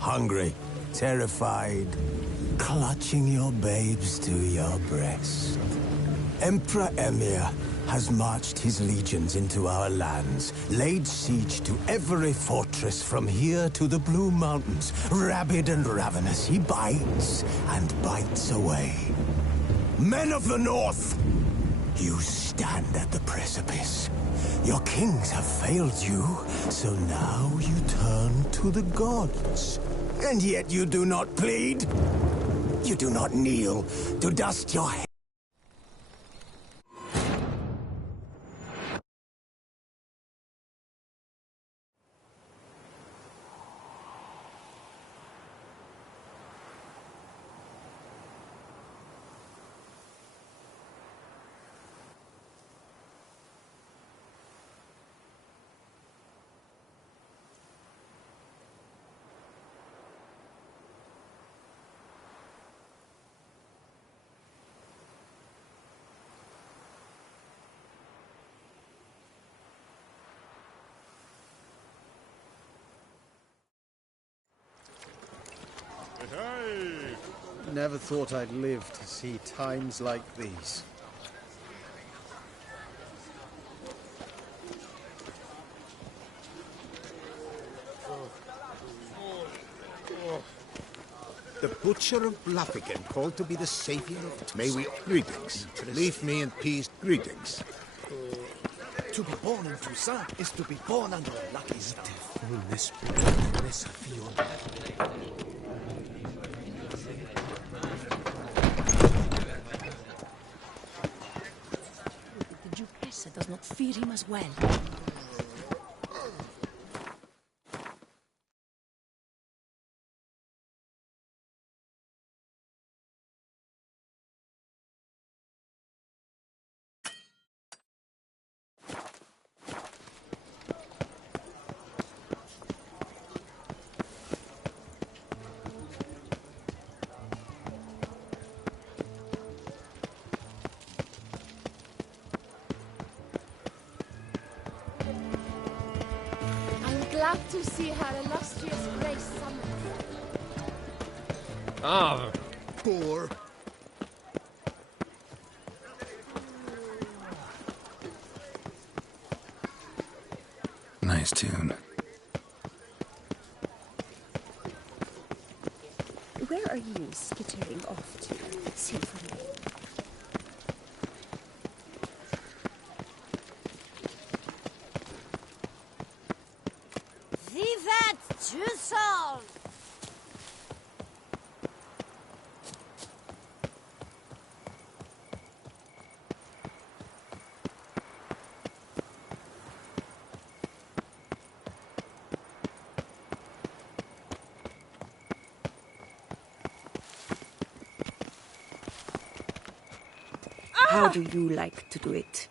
Hungry, terrified, clutching your babes to your breast. Emperor Emir has marched his legions into our lands, laid siege to every fortress from here to the Blue Mountains. Rabid and ravenous, he bites and bites away. Men of the North, you stand at the precipice. Your kings have failed you, so now you turn to the gods. And yet you do not plead. You do not kneel to dust your head. Never thought I'd live to see times like these. The Butcher of Bluffigan, called to be the savior of... May we... Greetings. Leave me in peace. Greetings. To be born in Toussaint is to be born under a lucky star. The Duchessa does not fear him as well. Glad to see her illustrious grace summoned. Ah, Poor. Nice tune. Where are you skittering off to, Symphony? Vivat Toussaint! How do you like to do it?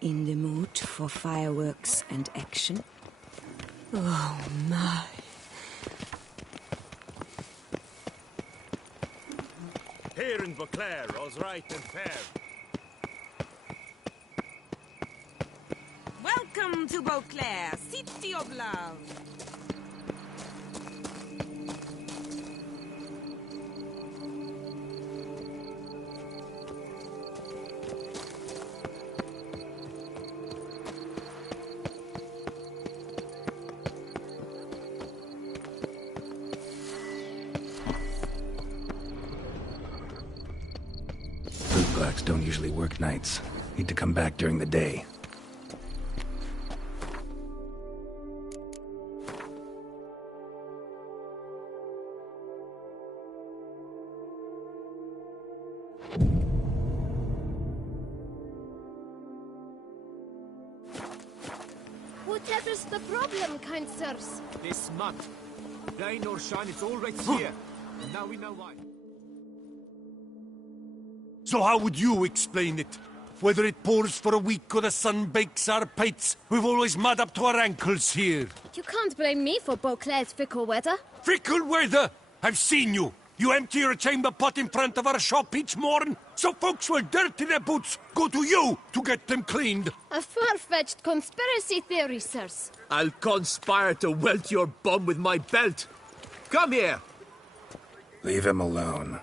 In the mood for fireworks and action? Oh my. here in Beauclair, all's right and fair. Welcome to Beauclair, city of love. Bootblacks don't usually work nights. Need to come back during the day. Whatever's the problem, kind sirs? This month. Rain or shine, it's all right here. And now we know why. So how would you explain it? Whether it pours for a week or the sun bakes our pates, we've always mud up to our ankles here. You can't blame me for Beauclair's fickle weather. Fickle weather! I've seen you. You empty your chamber pot in front of our shop each morn, so folks will dirty their boots, go to you to get them cleaned. A far-fetched conspiracy theory, sirs. I'll conspire to welt your bum with my belt. come here! Leave him alone.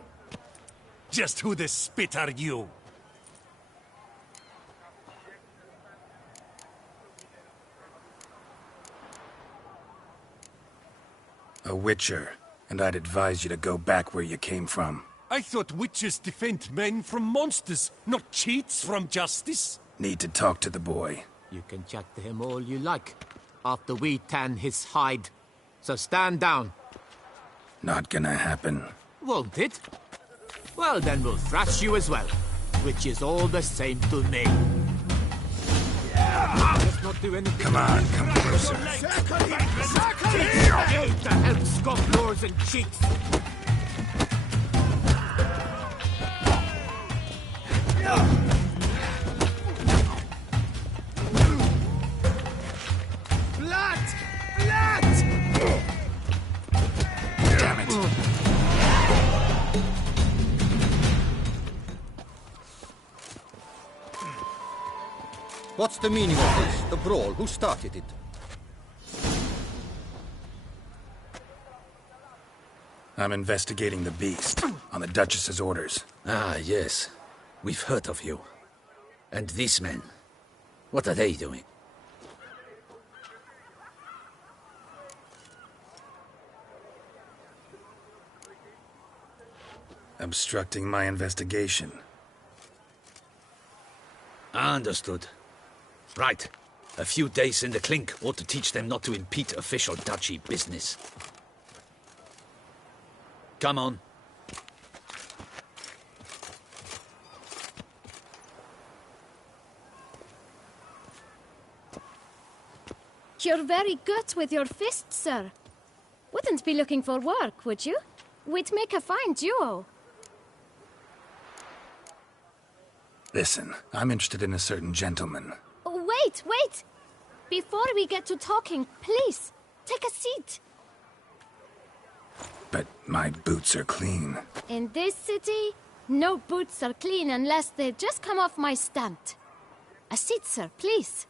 Just who the spit are you? A witcher, and I'd advise you to go back where you came from. I thought witches defend men from monsters, not cheats from justice. Need to talk to the boy. You can chat to him all you like, after we tan his hide. So stand down. Not gonna happen. Won't it? Well, then we'll thrash you as well, which is all the same to me. Let's not do anything. Come on, come closer. To help scofflaws and cheats. Blood! Blood! Damn it. What's the meaning of this? The brawl? Who started it? I'm investigating the beast, on the Duchess's orders. Ah, yes. We've heard of you. And these men, what are they doing? Obstructing my investigation. Understood. Right. A few days in the clink ought to teach them not to impede official duchy business. Come on. You're very good with your fists, sir. Wouldn't be looking for work, would you? We'd make a fine duo. Listen, I'm interested in a certain gentleman. Oh, wait, wait! Before we get to talking, please, take a seat. But my boots are clean. In this city, no boots are clean unless they just come off my stand. A seat, sir, please.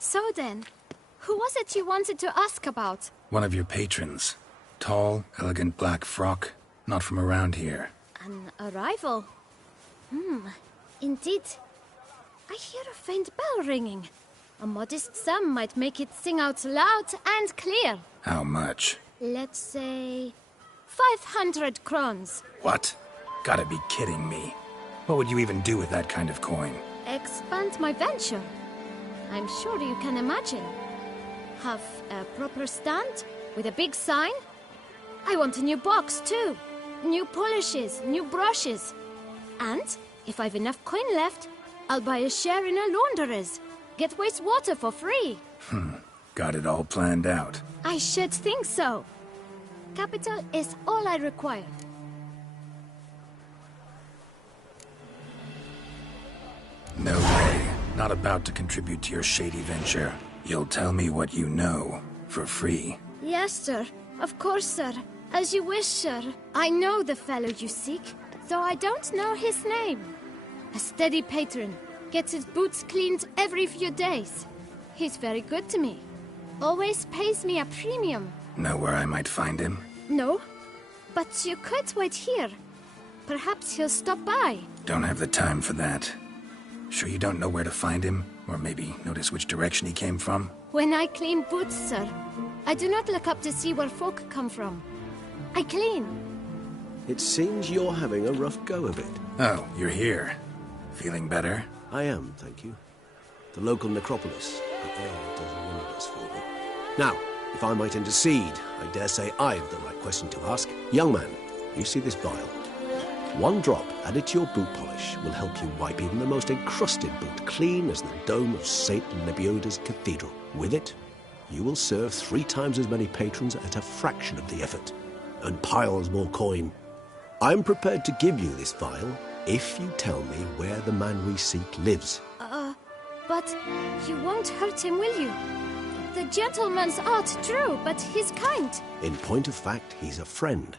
So then, who was it you wanted to ask about? One of your patrons. Tall, elegant black frock. Not from around here. An arrival? Indeed. I hear a faint bell ringing. A modest sum might make it sing out loud and clear. How much? Let's say 500 crowns. What? Gotta be kidding me. What would you even do with that kind of coin? Expand my venture. I'm sure you can imagine. Have a proper stand with a big sign. I want a new box too. New polishes, new brushes. And if I've enough coin left, I'll buy a share in a launderer's. Get wastewater for free. Got it all planned out. I should think so. Capital is all I require. No way. Not about to contribute to your shady venture. You'll tell me what you know, for free. Yes, sir. Of course, sir. As you wish, sir. I know the fellow you seek, though I don't know his name. A steady patron. Gets his boots cleaned every few days. He's very good to me. Always pays me a premium. Know where I might find him? No, but you could wait here. Perhaps he'll stop by. Don't have the time for that. Sure you don't know where to find him? Or maybe notice which direction he came from? When I clean boots, sir, I do not look up to see where folk come from. I clean. It seems you're having a rough go of it. Oh, you're here. Feeling better? I am, thank you. The local necropolis up there does wonders for me. Now, if I might intercede, I dare say I've the right question to ask. Young man, you see this vial? One drop added to your boot polish will help you wipe even the most encrusted boot clean as the dome of St. Lebioda's Cathedral. With it, you will serve 3 times as many patrons at a fraction of the effort, and piles more coin. I'm prepared to give you this vial if you tell me where the man we seek lives. But you won't hurt him, will you? The gentleman's art true, but he's kind. In point of fact, he's a friend.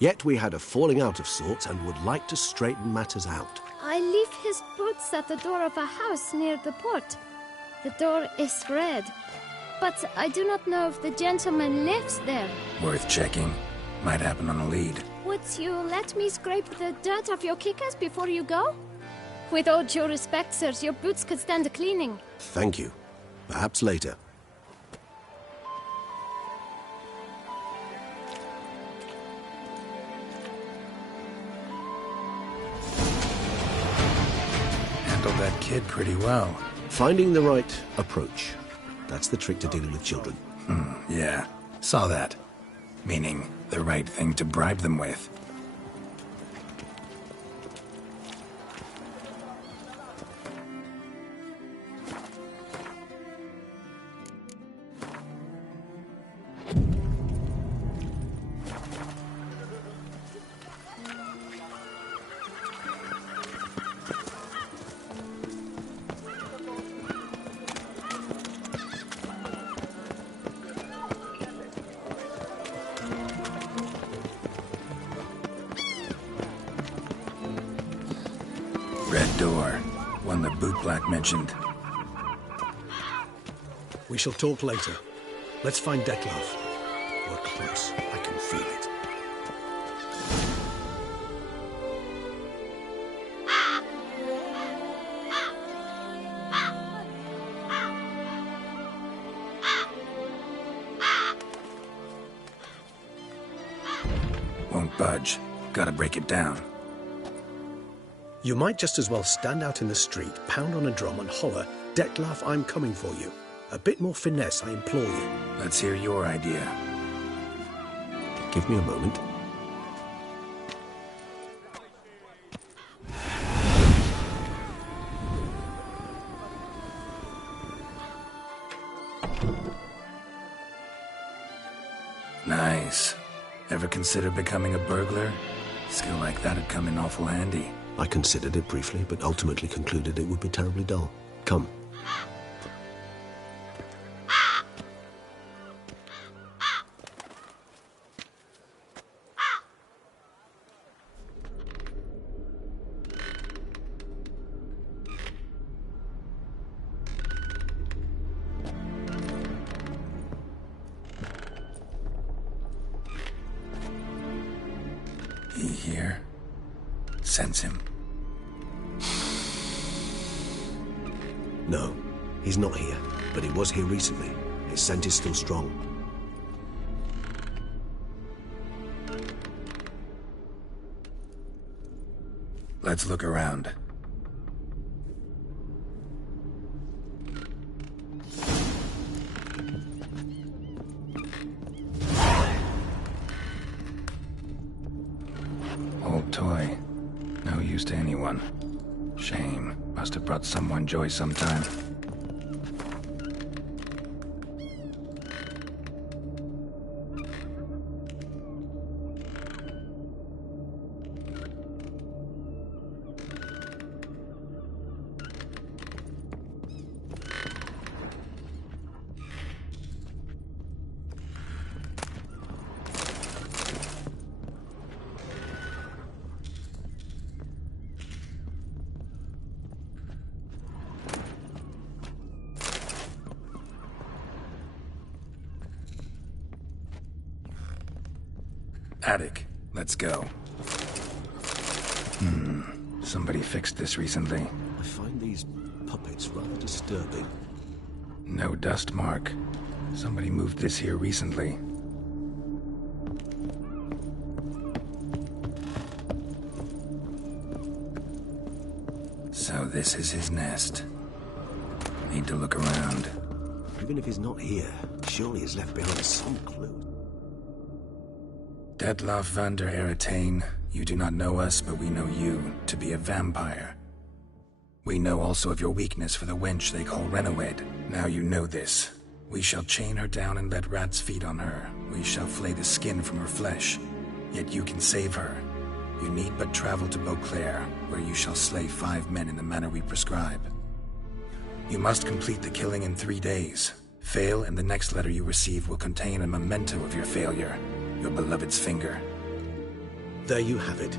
Yet we had a falling out of sorts and would like to straighten matters out. I leave his boots at the door of a house near the port. The door is red, but I do not know if the gentleman lives there. Worth checking. Might happen on a lead. Would you let me scrape the dirt off your kickers before you go? With all due respect, sirs, your boots could stand a cleaning. Thank you. Perhaps later. Handled that kid pretty well. Finding the right approach. That's the trick to dealing with children. Yeah. Saw that. Meaning, the right thing to bribe them with. Red door. One the bootblack mentioned. We shall talk later. Let's find Dettlaff. We're close. I can feel it. Won't budge. Gotta break it down. You might just as well stand out in the street, pound on a drum and holler, "Dettlaff, I'm coming for you." A bit more finesse, I implore you. Let's hear your idea. Give me a moment. Nice. Ever consider becoming a burglar? Skill like that'd come in awful handy. I considered it briefly, but ultimately concluded it would be terribly dull. Come. He here? Sense him. No, he's not here, but he was here recently. His scent is still strong. Let's look around. Old toy. No use to anyone. Shame. Must have brought someone joy sometime. Attic. Let's go. Somebody fixed this recently. I find these puppets rather disturbing. No dust mark. Somebody moved this here recently. So this is his nest. Need to look around. Even if he's not here, surely he's left behind some clue. Dettlaff van der Eretain, you do not know us, but we know you to be a vampire. We know also of your weakness for the wench they call Renoed. Now you know this. We shall chain her down and let rats feed on her. We shall flay the skin from her flesh. Yet you can save her. You need but travel to Beauclair, where you shall slay 5 men in the manner we prescribe. You must complete the killing in 3 days. Fail, and the next letter you receive will contain a memento of your failure. Your beloved's finger. There you have it.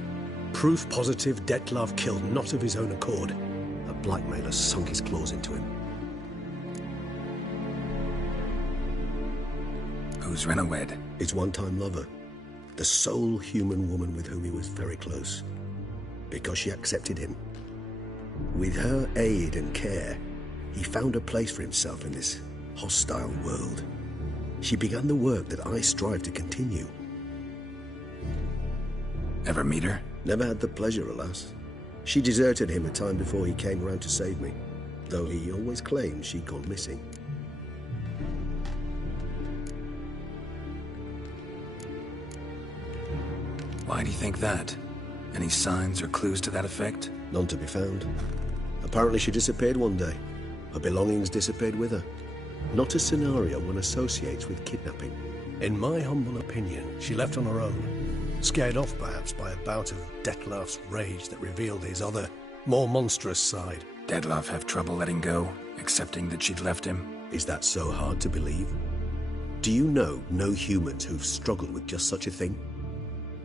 Proof positive Dettlaff killed not of his own accord. A blackmailer sunk his claws into him. Who's Renawed? His one-time lover. The sole human woman with whom he was very close. Because she accepted him. With her aid and care, he found a place for himself in this hostile world. She began the work that I strive to continue. Ever meet her? Never had the pleasure, alas. She deserted him a time before he came round to save me, though he always claimed she'd gone missing. Why do you think that? Any signs or clues to that effect? None to be found. Apparently she disappeared one day. Her belongings disappeared with her. Not a scenario one associates with kidnapping. In my humble opinion, she left on her own. Scared off, perhaps, by a bout of Dettlaff's rage that revealed his other, more monstrous side. Dettlaff have trouble letting go, accepting that she'd left him? Is that so hard to believe? Do you know no humans who've struggled with just such a thing?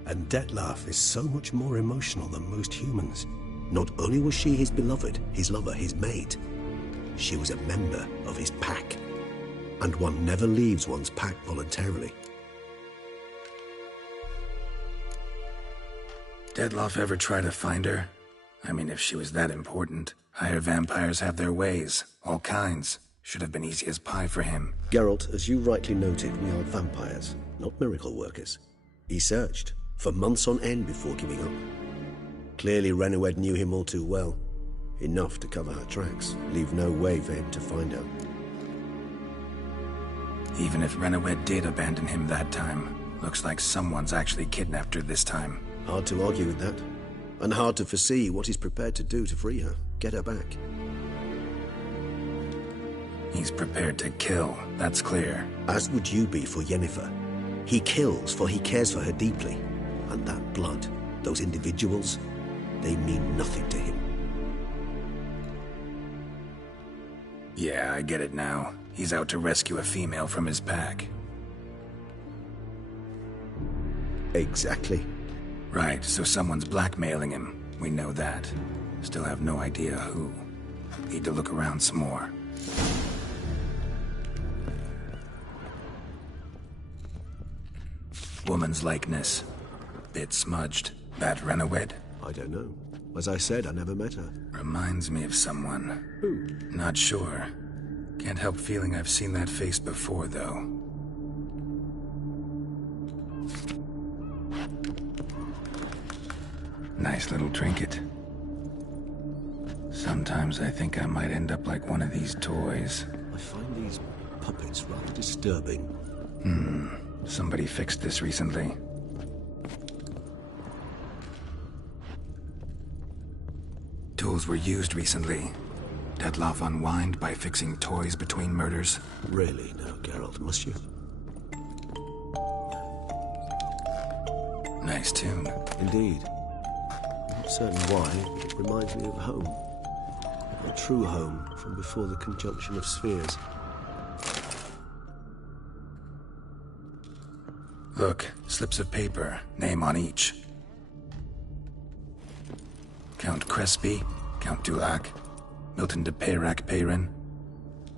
And Dettlaff is so much more emotional than most humans. Not only was she his beloved, his lover, his mate, she was a member of his pack. And one never leaves one's pack voluntarily. Dettlaff ever try to find her? I mean, if she was that important. Higher vampires have their ways, all kinds. Should have been easy as pie for him. Geralt, as you rightly noted, we are vampires, not miracle workers. He searched for months on end before giving up. Clearly Renawed knew him all too well. Enough to cover her tracks, leave no way for him to find her. Even if Renawed did abandon him that time, looks like someone's actually kidnapped her this time. Hard to argue with that. And hard to foresee what he's prepared to do to free her, get her back. He's prepared to kill, that's clear. As would you be for Yennefer. He kills for he cares for her deeply. And that blood, those individuals, they mean nothing to him. Yeah, I get it now. He's out to rescue a female from his pack. Exactly. Right, so someone's blackmailing him. We know that. Still have no idea who. Need to look around some more. Woman's likeness. Bit smudged. That Renawed? I don't know. As I said, I never met her. Reminds me of someone. Who? Not sure. Can't help feeling I've seen that face before, though. Nice little trinket. Sometimes I think I might end up like one of these toys. I find these puppets rather disturbing. Somebody fixed this recently. Tools were used recently. Dettlaff unwind by fixing toys between murders. Really now, Geralt, must you? Nice tune. Indeed. I'm not certain why, it reminds me of home. A true home from before the conjunction of spheres. Look, slips of paper, name on each. Count Crespi, Count Dulac, Milton de Peyrac-Peyrin,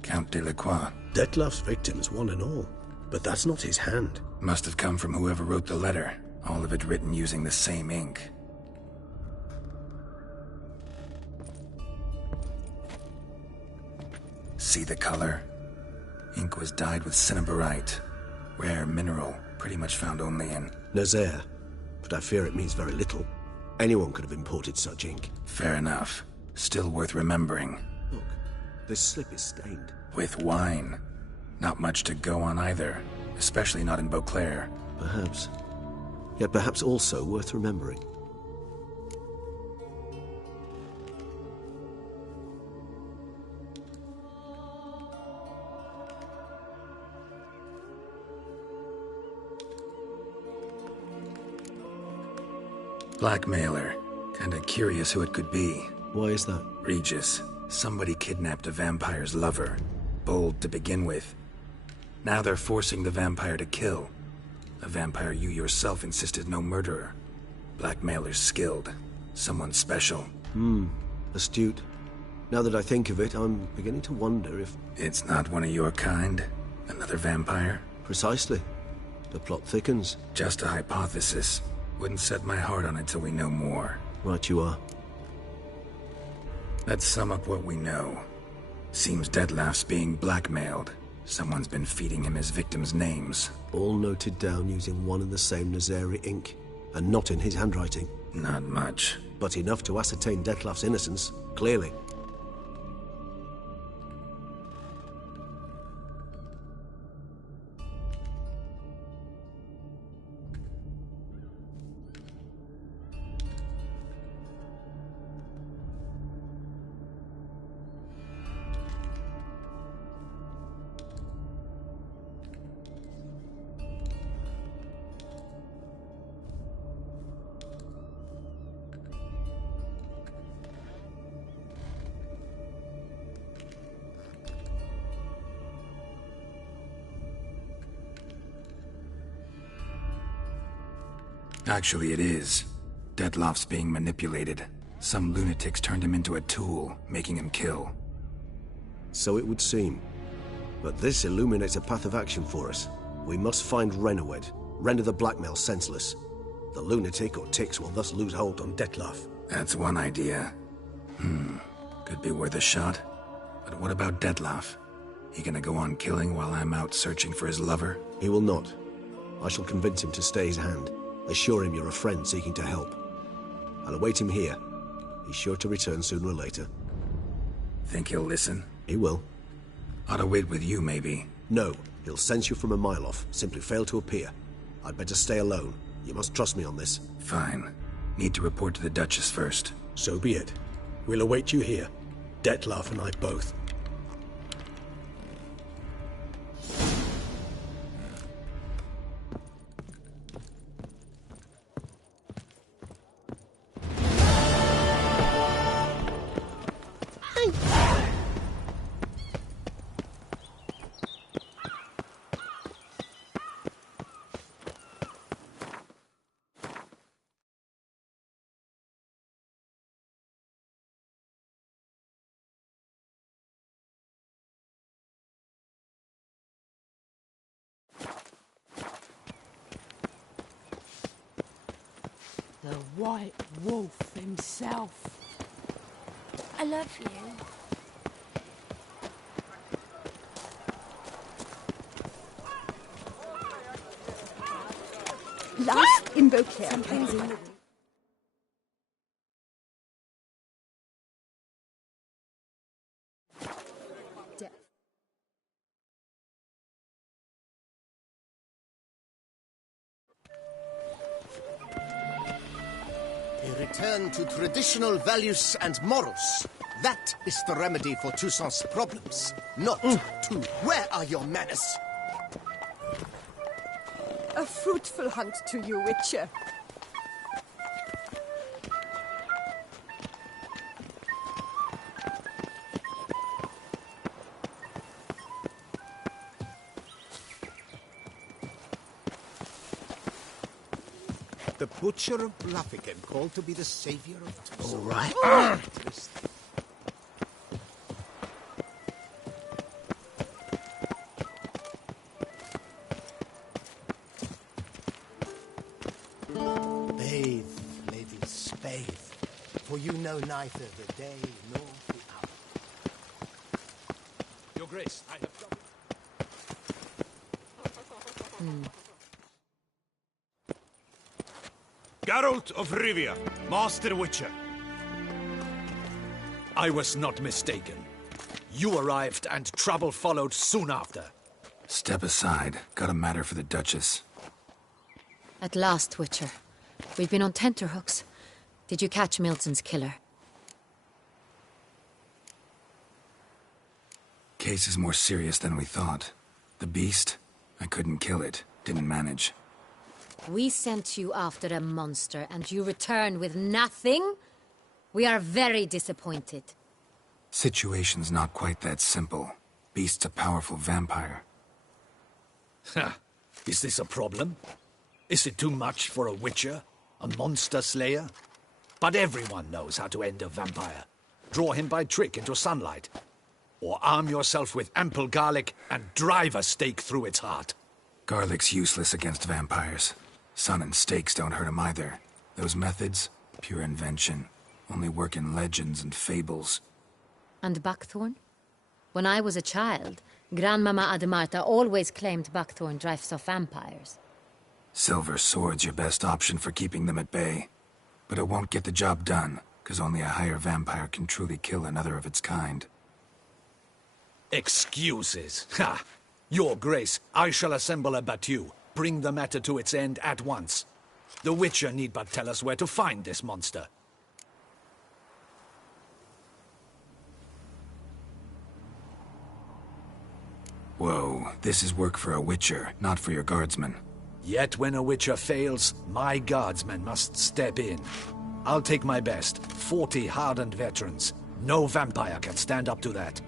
Count Delacroix. Dettlaff's victims, one and all. But that's not his hand. Must have come from whoever wrote the letter. All of it written using the same ink. See the color? Ink was dyed with cinnabarite. Rare mineral, pretty much found only in Nazaire. But I fear it means very little. Anyone could have imported such ink. Fair enough. Still worth remembering. Look, this slip is stained. With wine. Not much to go on either. Especially not in Beauclair. Perhaps. Yet perhaps also worth remembering. Blackmailer. Kinda curious who it could be. Why is that? Regis. Somebody kidnapped a vampire's lover. Bold to begin with. Now they're forcing the vampire to kill. A vampire you yourself insisted no murderer. Blackmailer's skilled. Someone special. Astute. Now that I think of it, I'm beginning to wonder if... It's not one of your kind? Another vampire? Precisely. The plot thickens. Just a hypothesis. Wouldn't set my heart on it till we know more. Right you are. Let's sum up what we know. Seems Dettlaff's being blackmailed. Someone's been feeding him his victims' names. All noted down using one and the same Nazari ink, and not in his handwriting. Not much. But enough to ascertain Dettlaff's innocence, clearly. Actually, it is. Dettlaff's being manipulated. Some lunatics turned him into a tool, making him kill. So it would seem. But this illuminates a path of action for us. We must find Renowed, render the blackmail senseless. The lunatic or ticks will thus lose hold on Dettlaff. That's one idea. Could be worth a shot. But what about Dettlaff? He gonna go on killing while I'm out searching for his lover? He will not. I shall convince him to stay his hand. Assure him you're a friend seeking to help. I'll await him here. He's sure to return sooner or later. Think he'll listen? He will. Ought to wait with you, maybe. No, he'll sense you from a mile off. Simply fail to appear. I'd better stay alone. You must trust me on this. Fine. Need to report to the Duchess first. So be it. We'll await you here. Dettlaff and I both. The White Wolf himself. I love you. Life in Beauclair. Something's in the... A return to traditional values and morals. That is the remedy for Toussaint's problems. Not to... Where are your manners? A fruitful hunt to you, Witcher. The Butcher of Blaviken, called to be the savior of Toussaint. All right. Bathe, ladies, bathe, for you know neither the day nor the hour. Your Grace, I have Geralt of Rivia, Master Witcher. I was not mistaken. You arrived and trouble followed soon after. Step aside. Got a matter for the Duchess. At last, Witcher. We've been on tenterhooks. Did you catch Milton's killer? Case is more serious than we thought. The beast? I couldn't kill it. Didn't manage. We sent you after a monster, and you return with nothing? We are very disappointed. Situation's not quite that simple. Beast's a powerful vampire. Ha! Is this a problem? Is it too much for a Witcher? A monster slayer? But everyone knows how to end a vampire. Draw him by trick into sunlight. Or arm yourself with ample garlic and drive a stake through its heart. Garlic's useless against vampires. Sun and stakes don't hurt him either. Those methods, pure invention. Only work in legends and fables. And buckthorn? When I was a child, Grandmama Ademarta always claimed buckthorn drives off vampires. Silver sword's your best option for keeping them at bay. But it won't get the job done, because only a higher vampire can truly kill another of its kind. Excuses. Ha! Your Grace, I shall assemble a battue. Bring the matter to its end at once. The Witcher need but tell us where to find this monster. Whoa, this is work for a Witcher, not for your guardsmen. Yet when a Witcher fails, my guardsmen must step in. I'll take my best. 40 hardened veterans. No vampire can stand up to that.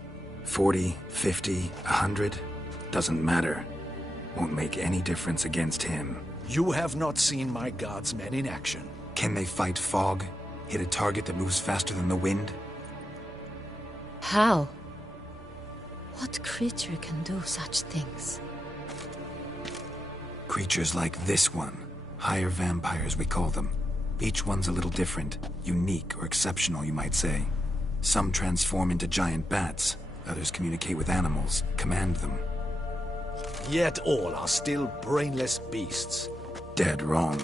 40, 50, 100? Doesn't matter. Won't make any difference against him. You have not seen my guardsmen in action. Can they fight fog? Hit a target that moves faster than the wind? How? What creature can do such things? Creatures like this one. Higher vampires, we call them. Each one's a little different. Unique or exceptional, you might say. Some transform into giant bats. Others communicate with animals, command them. Yet all are still brainless beasts. Dead wrong.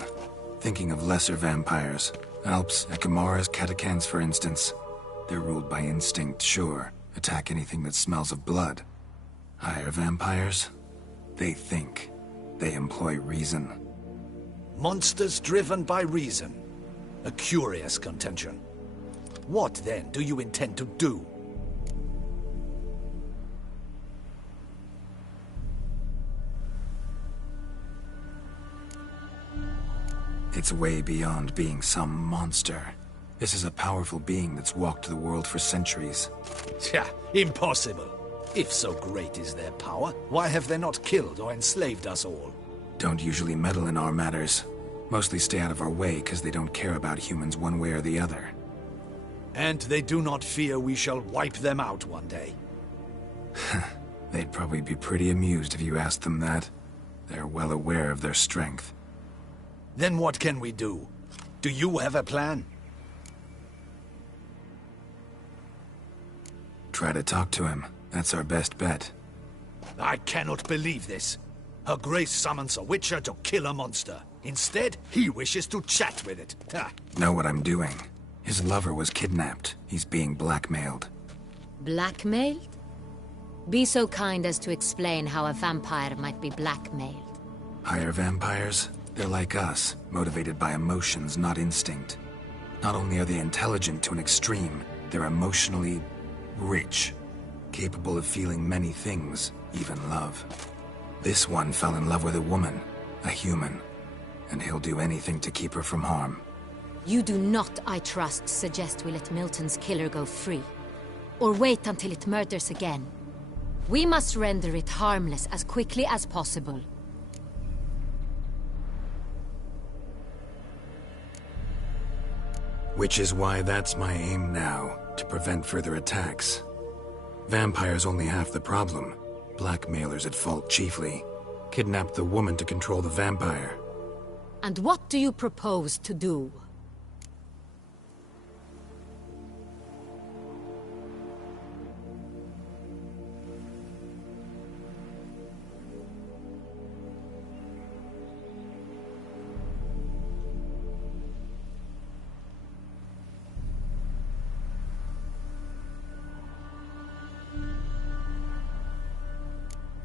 Thinking of lesser vampires. Alps, Ekamaras, Catacans, for instance. They're ruled by instinct, sure. Attack anything that smells of blood. Higher vampires? They think. They employ reason. Monsters driven by reason. A curious contention. What, then, do you intend to do? It's way beyond being some monster. This is a powerful being that's walked the world for centuries. Tja, impossible. If so great is their power, why have they not killed or enslaved us all? Don't usually meddle in our matters. Mostly stay out of our way because they don't care about humans one way or the other. And they do not fear we shall wipe them out one day. They'd probably be pretty amused if you asked them that. They're well aware of their strength. Then what can we do? Do you have a plan? Try to talk to him. That's our best bet. I cannot believe this. Her Grace summons a Witcher to kill a monster. Instead, he wishes to chat with it. Ha. Know what I'm doing. His lover was kidnapped. He's being blackmailed. Blackmailed? Be so kind as to explain how a vampire might be blackmailed. Higher vampires? They're like us, motivated by emotions, not instinct. Not only are they intelligent to an extreme, they're emotionally rich, capable of feeling many things, even love. This one fell in love with a woman, a human, and he'll do anything to keep her from harm. You do not, I trust, suggest we let Milton's killer go free, or wait until it murders again. We must render it harmless as quickly as possible. Which is why that's my aim now, to prevent further attacks. Vampires only half the problem. Blackmailers at fault chiefly. Kidnapped the woman to control the vampire. And what do you propose to do?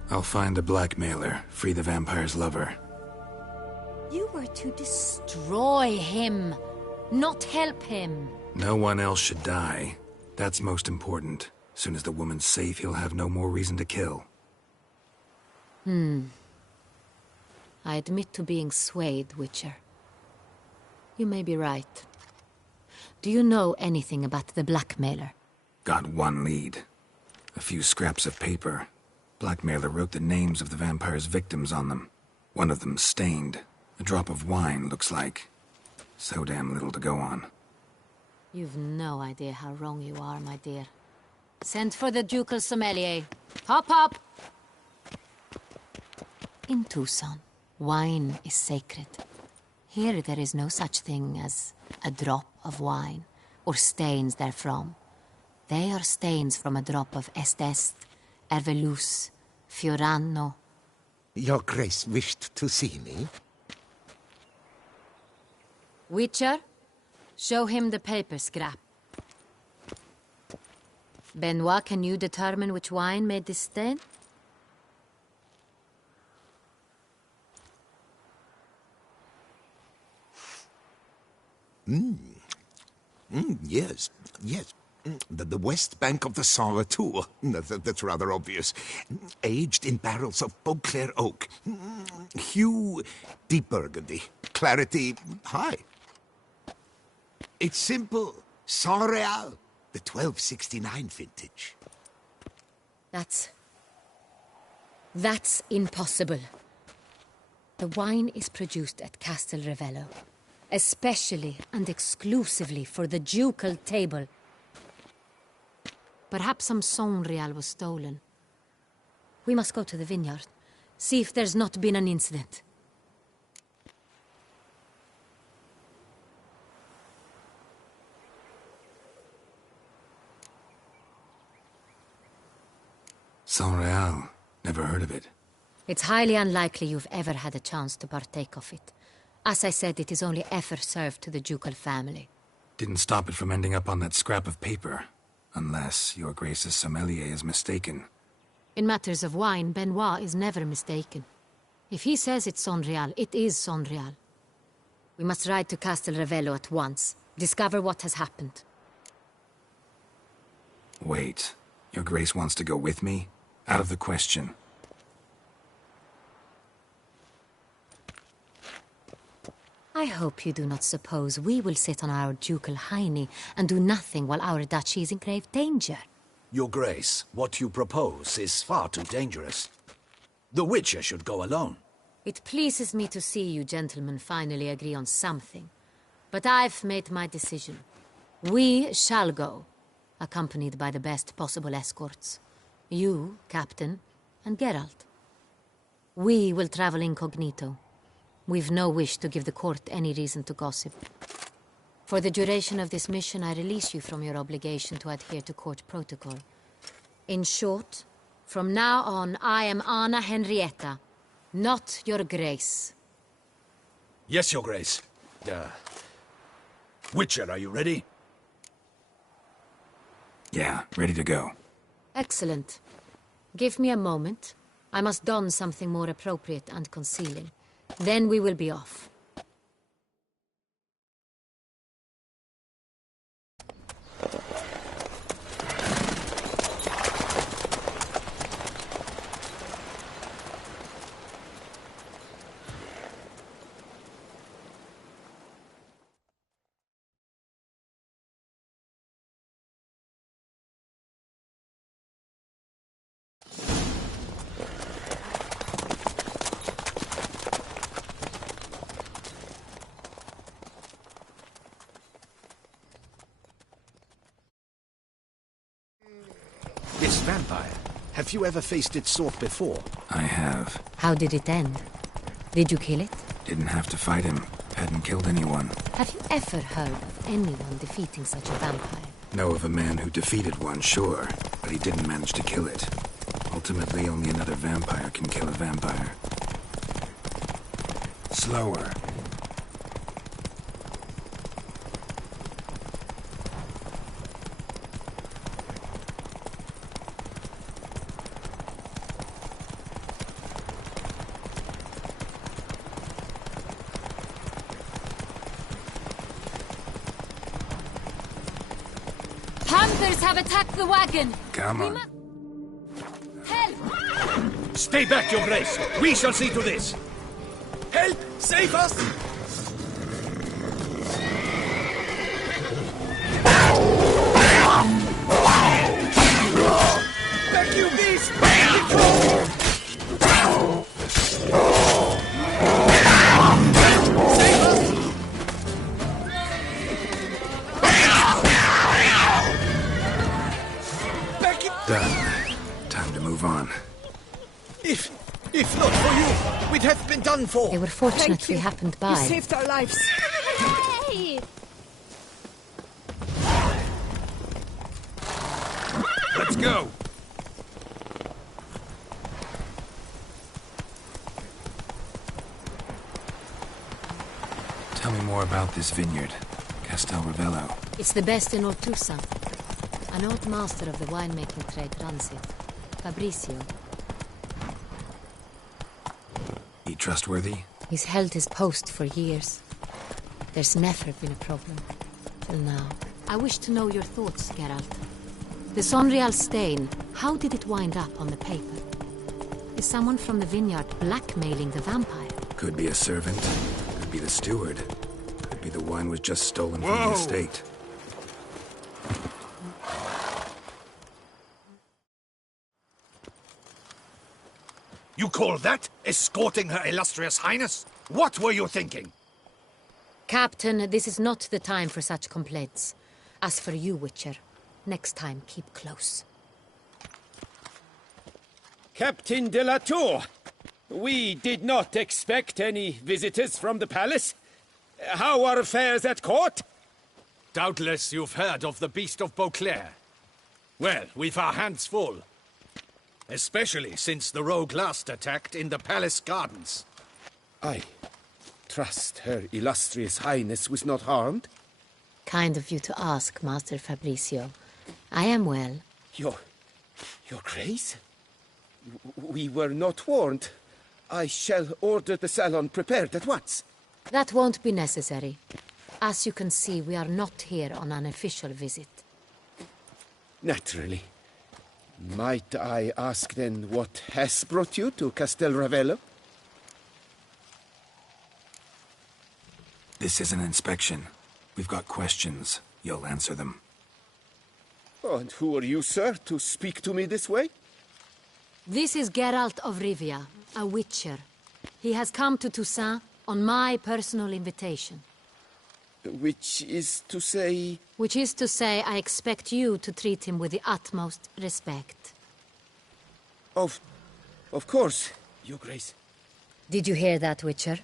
I'll find the blackmailer, free the vampire's lover. You were to destroy him, not help him. No one else should die. That's most important. Soon as the woman's safe, he'll have no more reason to kill. I admit to being swayed, Witcher. You may be right. Do you know anything about the blackmailer? Got one lead. A few scraps of paper. Blackmailer wrote the names of the vampire's victims on them. One of them stained. A drop of wine, looks like. So damn little to go on. You've no idea how wrong you are, my dear. Send for the ducal sommelier. Hop, hop! In Tucson, wine is sacred. Here there is no such thing as a drop of wine, or stains therefrom. They are stains from a drop of Estest, Hervelus, Fiorano. Your Grace wished to see me? Witcher, show him the paper scrap. Benoit, can you determine which wine made this stain? Yes, yes. The west bank of the Saint Retour. That's rather obvious. Aged in barrels of Beauclair oak. Hue, deep burgundy. Clarity, high. It's simple. Saint Real, the 1269 vintage. That's impossible. The wine is produced at Castel Revello, especially and exclusively for the ducal table. Perhaps some Saint Real was stolen. We must go to the vineyard, see if there's not been an incident. Saint Real. Never heard of it. It's highly unlikely you've ever had a chance to partake of it. As I said, it is only ever served to the ducal family. Didn't stop it from ending up on that scrap of paper. Unless your Grace's sommelier is mistaken. In matters of wine, Benoit is never mistaken. If he says it's Saint Real, it is Saint Real. We must ride to Castel Revello at once. Discover what has happened. Wait. Your Grace wants to go with me? Out of the question. I hope you do not suppose we will sit on our ducal hiney and do nothing while our duchy is in grave danger. Your Grace, what you propose is far too dangerous. The Witcher should go alone. It pleases me to see you gentlemen finally agree on something. But I've made my decision. We shall go, accompanied by the best possible escorts. You, Captain, and Geralt. We will travel incognito. We've no wish to give the court any reason to gossip. For the duration of this mission, I release you from your obligation to adhere to court protocol. In short, from now on, I am Anna Henrietta, not your Grace. Yes, Your Grace. Witcher, are you ready? Yeah, ready to go. Excellent. Give me a moment. I must don something more appropriate and concealing. Then we will be off. This vampire, have you ever faced its sort before? I have. How did it end? Did you kill it? Didn't have to fight him. Hadn't killed anyone. Have you ever heard of anyone defeating such a vampire? Know of a man who defeated one, sure, but he didn't manage to kill it. Ultimately, only another vampire can kill a vampire. Slower. Hunters have attacked the wagon! Come on. Help! Stay back, Your Grace! We shall see to this! Help! Save us! Back, you beast! Save us! Done. Time to move on. If not for you, we'd have been done for. They were fortunate we happened by. You saved our lives. Hey! Let's go! Tell me more about this vineyard, Castel Ravello. It's the best in Ortusa. An old master of the winemaking trade runs it. Fabricio. He trustworthy? He's held his post for years. There's never been a problem. Till now. I wish to know your thoughts, Geralt. The Sonreal stain, how did it wind up on the paper? Is someone from the vineyard blackmailing the vampire? Could be a servant. Could be the steward. Could be the wine was just stolen from the estate. You call that escorting Her Illustrious Highness? What were you thinking? Captain, this is not the time for such complaints. As for you, Witcher, next time keep close. Captain de la Tour, we did not expect any visitors from the palace. How are affairs at court? Doubtless you've heard of the Beast of Beauclair. Well, we've our hands full. Especially since the rogue last attacked in the palace gardens. I trust Her Illustrious Highness was not harmed. Kind of you to ask, Master Fabricio. I am well. Your Grace? We were not warned. I shall order the salon prepared at once. That won't be necessary. As you can see, we are not here on an official visit. Naturally. Might I ask then what has brought you to Castel Ravello? This is an inspection. We've got questions. You'll answer them. Oh, and who are you, sir, to speak to me this way? This is Geralt of Rivia, a witcher. He has come to Toussaint on my personal invitation. Which is to say... Which is to say, I expect you to treat him with the utmost respect. Of course, Your Grace. Did you hear that, Witcher?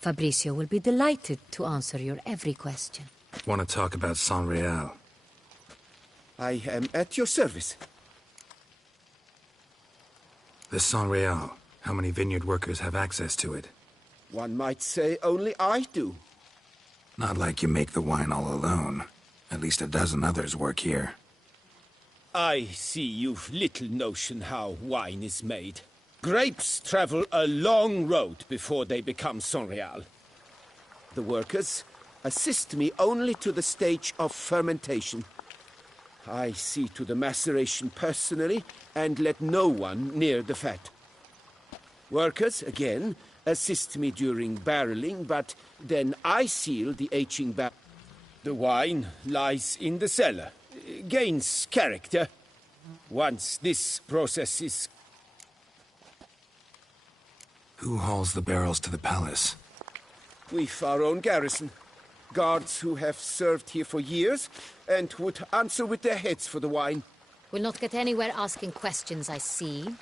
Fabricio will be delighted to answer your every question. Want to talk about Sonreal? I am at your service. The Sonreal. How many vineyard workers have access to it? One might say only I do. Not like you make the wine all alone. At least a dozen others work here. I see you've little notion how wine is made. Grapes travel a long road before they become Sonreal. The workers assist me only to the stage of fermentation. I see to the maceration personally and let no one near the fat. Workers, again, assist me during barreling, but then I seal the aging barrel. The wine lies in the cellar, gains character. Once this process is... Who hauls the barrels to the palace? We've our own garrison. Guards who have served here for years and would answer with their heads for the wine. We'll not get anywhere asking questions, I see.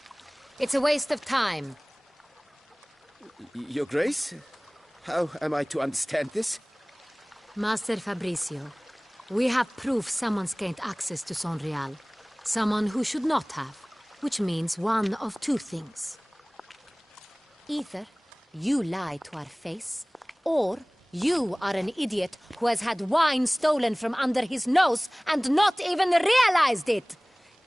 It's a waste of time. Your Grace? How am I to understand this? Master Fabricio, we have proof someone's gained access to Sonreal. Someone who should not have. Which means one of two things. Either you lie to our face, or you are an idiot who has had wine stolen from under his nose and not even realized it.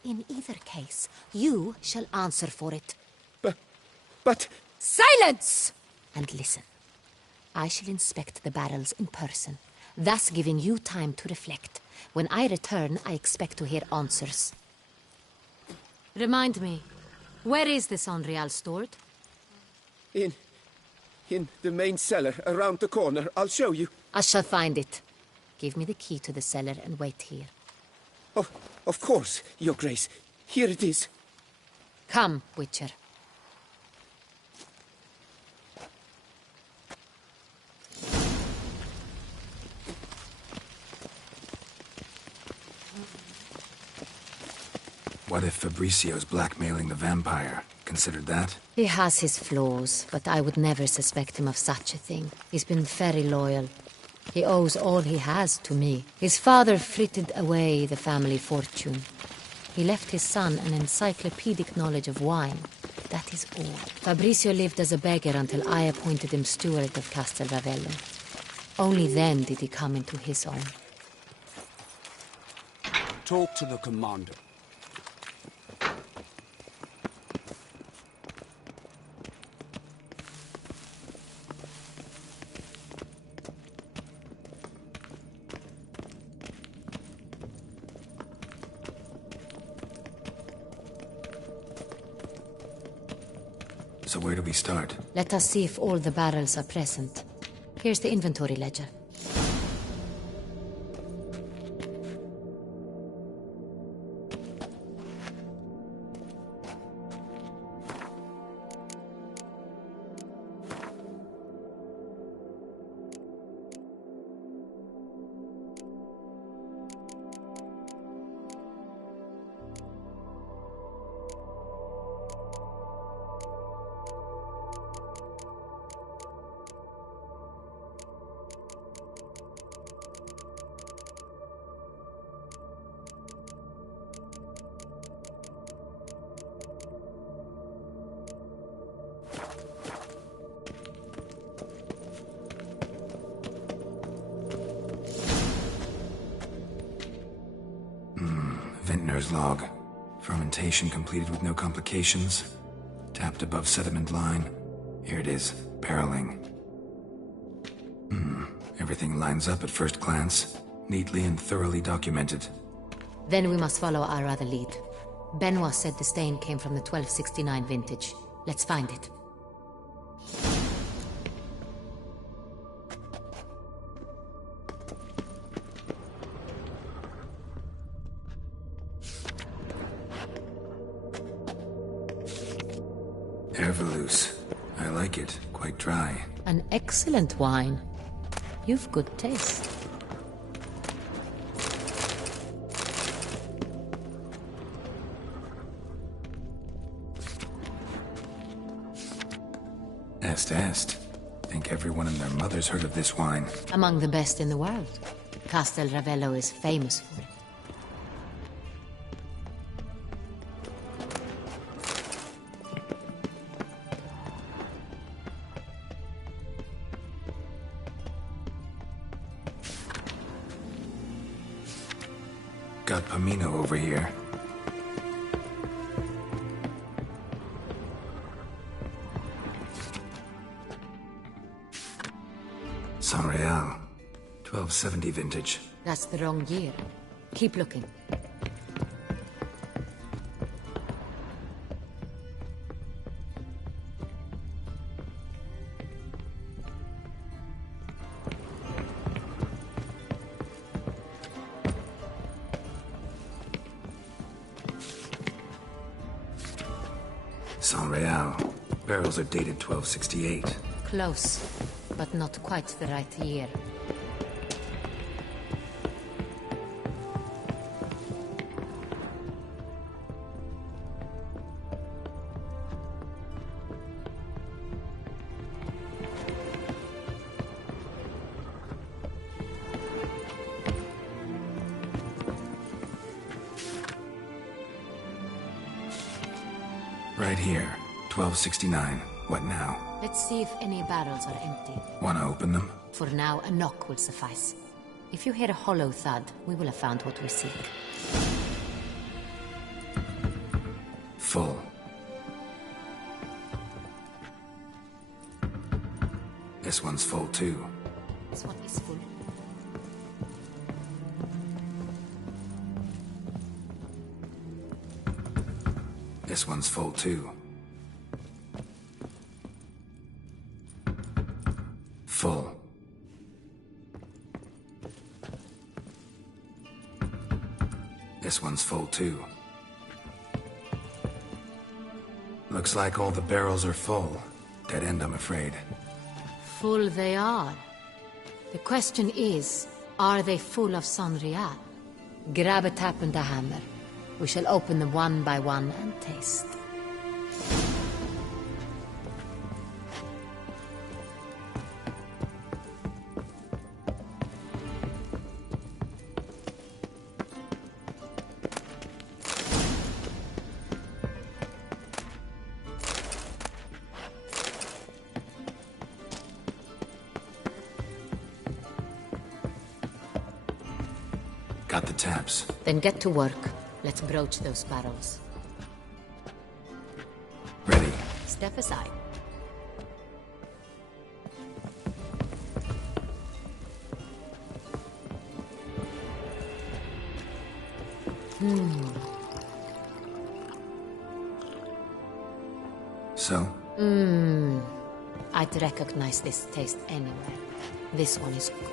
In either case, you shall answer for it. But... Silence! And listen. I shall inspect the barrels in person, thus giving you time to reflect. When I return, I expect to hear answers. Remind me, where is the Sonreal stored? In the main cellar, around the corner. I'll show you. I shall find it. Give me the key to the cellar and wait here. Oh, of course, Your Grace. Here it is. Come, Witcher. What if Fabricio's blackmailing the vampire? Considered that? He has his flaws, but I would never suspect him of such a thing. He's been very loyal. He owes all he has to me. His father frittered away the family fortune. He left his son an encyclopedic knowledge of wine. That is all. Fabricio lived as a beggar until I appointed him steward of Castel Ravello. Only then did he come into his own. Talk to the commander. So where do we start? Let us see if all the barrels are present. Here's the inventory ledger. Vintner's log. Fermentation completed with no complications. Tapped above sediment line. Here it is. Barreling. Everything lines up at first glance. Neatly and thoroughly documented. Then we must follow our other lead. Benoit said the stain came from the 1269 vintage. Let's find it. Herveloos. I like it. Quite dry. An excellent wine. You've good taste. Est. Think everyone and their mother's heard of this wine. Among the best in the world. Castel Ravello is famous for it. Got Pomino over here. San Real. 1270 vintage. That's the wrong year. Keep looking. San Real. Barrels are dated 1268. Close, but not quite the right year. Right here. 1269. What now? Let's see if any barrels are empty. Wanna open them? For now, a knock will suffice. If you hear a hollow thud, we will have found what we seek. Full. This one's full too. This one is full. This one's full too. Full. This one's full too. Looks like all the barrels are full. Dead end, I'm afraid. Full they are. The question is, are they full of San Real? Grab a tap and a hammer. We shall open them one by one and taste. Got the taps. Then get to work. Let's broach those barrels. Ready. Step aside. So? I'd recognize this taste anywhere. This one is good.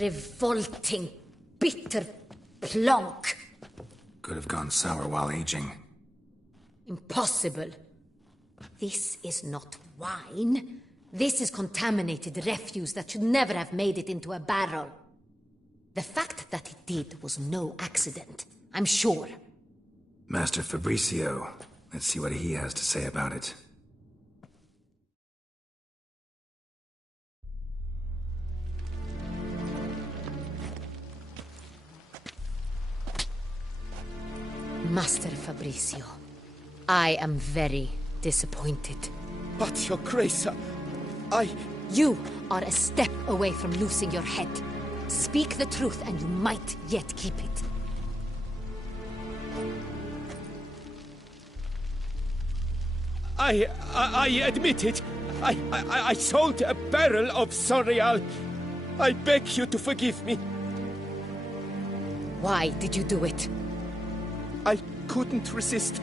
Revolting, bitter plonk. Could have gone sour while aging. Impossible. This is not wine. This is contaminated refuse that should never have made it into a barrel. The fact that it did was no accident, I'm sure. Master Fabricio. Let's see what he has to say about it. Master Fabricio, I am very disappointed. But, Your Grace, You are a step away from losing your head. Speak the truth and you might yet keep it. I admit it. I sold a barrel of Sorial. I beg you to forgive me. Why did you do it? I couldn't resist.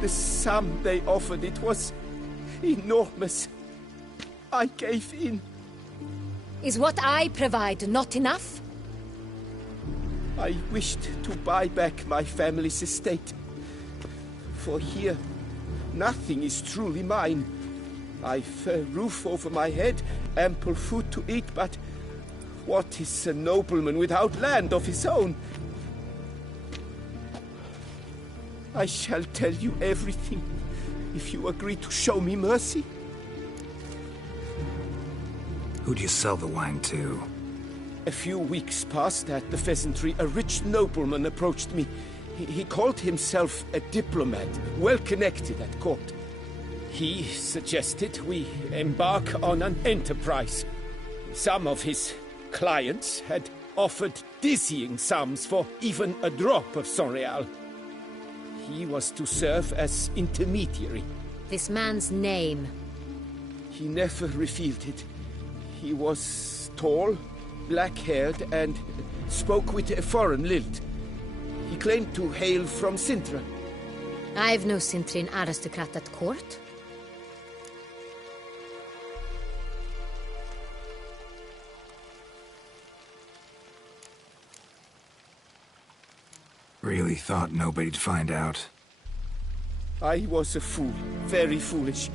The sum they offered, it was enormous. I gave in. Is what I provide not enough? I wished to buy back my family's estate. For here, nothing is truly mine. I've a roof over my head, ample food to eat, but what is a nobleman without land of his own? I shall tell you everything, if you agree to show me mercy. Who'd you sell the wine to? A few weeks past at the Pheasantry, a rich nobleman approached me. He called himself a diplomat, well connected at court. He suggested we embark on an enterprise. Some of his clients had offered dizzying sums for even a drop of Sorial. He was to serve as intermediary. This man's name? He never revealed it. He was tall, black-haired, and spoke with a foreign lilt. He claimed to hail from Sintra. I've no Sintrin aristocrat at court. Really thought nobody'd find out. I was a fool, very foolish.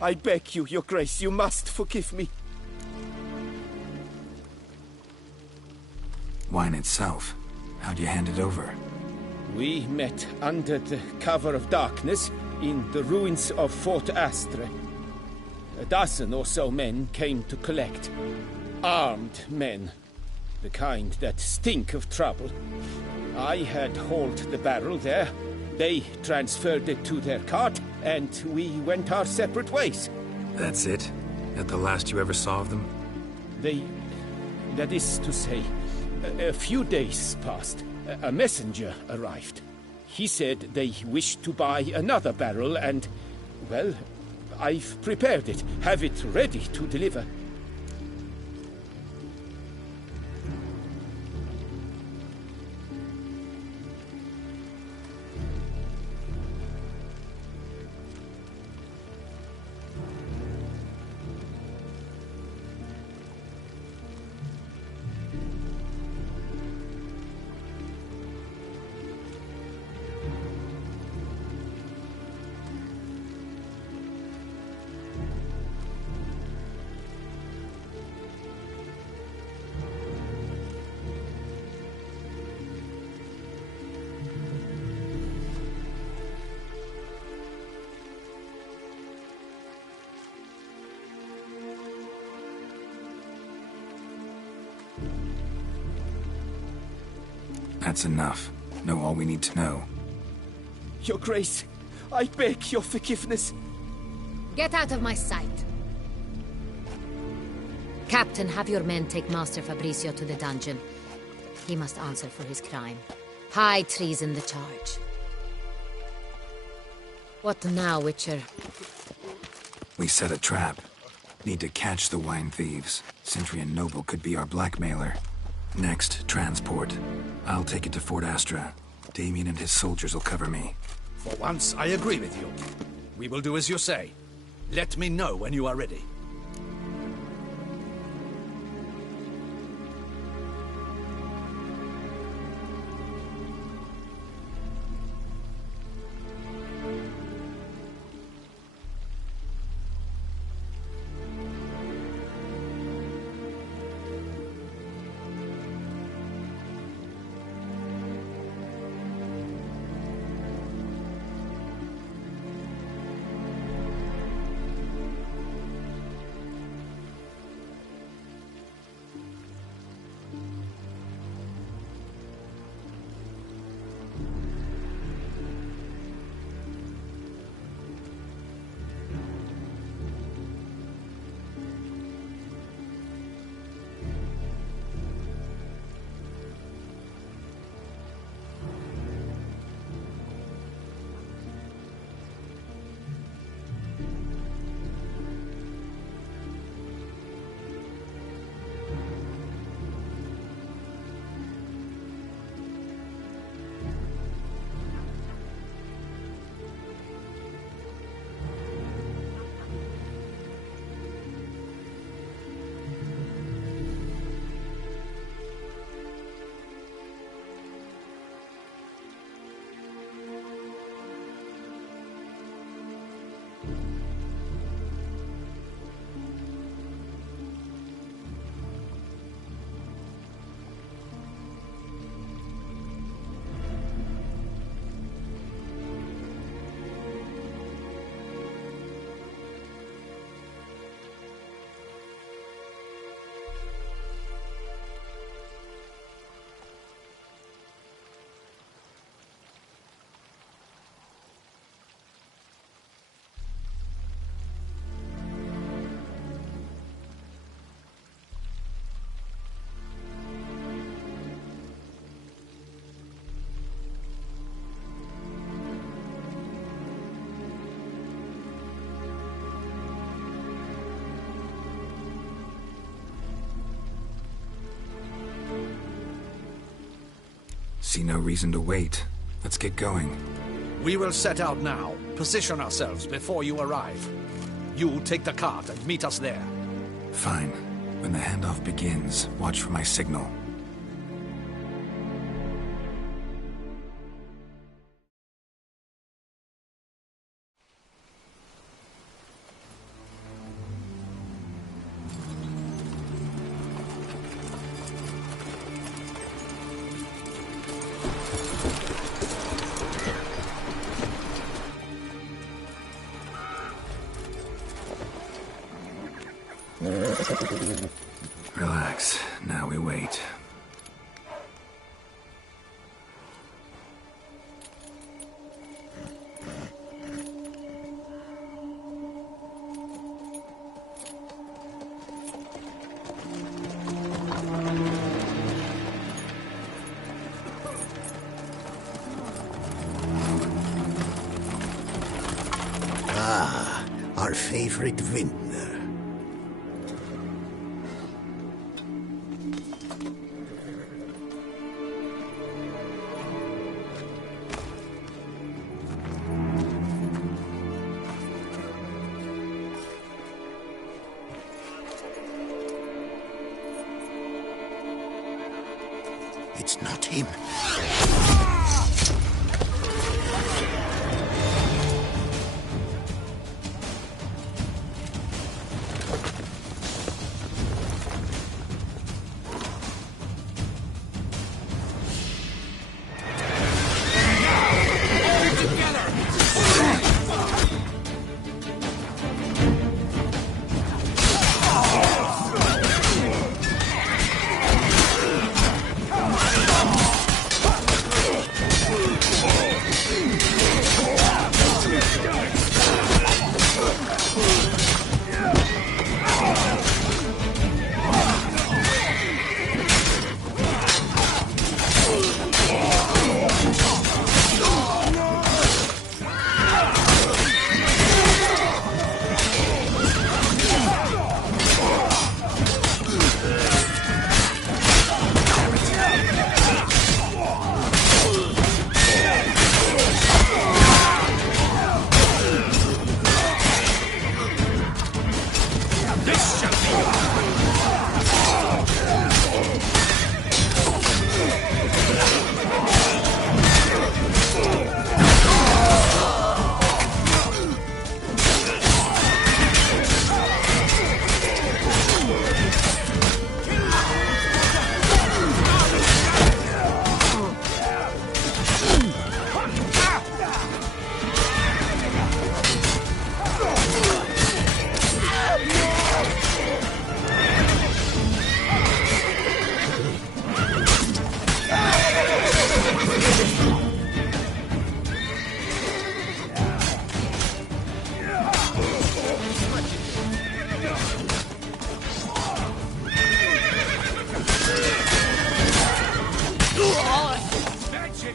I beg you, Your Grace, you must forgive me. Wine itself. How'd you hand it over? We met under the cover of darkness in the ruins of Fort Astre. A dozen or so men came to collect. Armed men. The kind that stink of trouble. I had hauled the barrel there. They transferred it to their cart, and we went our separate ways. That's it? That the last you ever saw of them? That is to say, a few days passed. A messenger arrived. He said they wished to buy another barrel and, well, I've prepared it. Have it ready to deliver. That's enough. Know all we need to know. Your Grace, I beg your forgiveness. Get out of my sight. Captain, have your men take Master Fabricio to the dungeon. He must answer for his crime. High treason the charge. What now, Witcher? We set a trap. Need to catch the wine thieves. Sentry and Noble could be our blackmailer. Next, transport. I'll take it to Fort Astra. Damien and his soldiers will cover me. For once, I agree with you. We will do as you say. Let me know when you are ready. See no reason to wait. Let's get going. We will set out now. Position ourselves before you arrive. You take the cart and meet us there. Fine. When the handoff begins, watch for my signal. Relax. Now we wait. Ah, our favorite vintner. It's not him. This shall be your magic!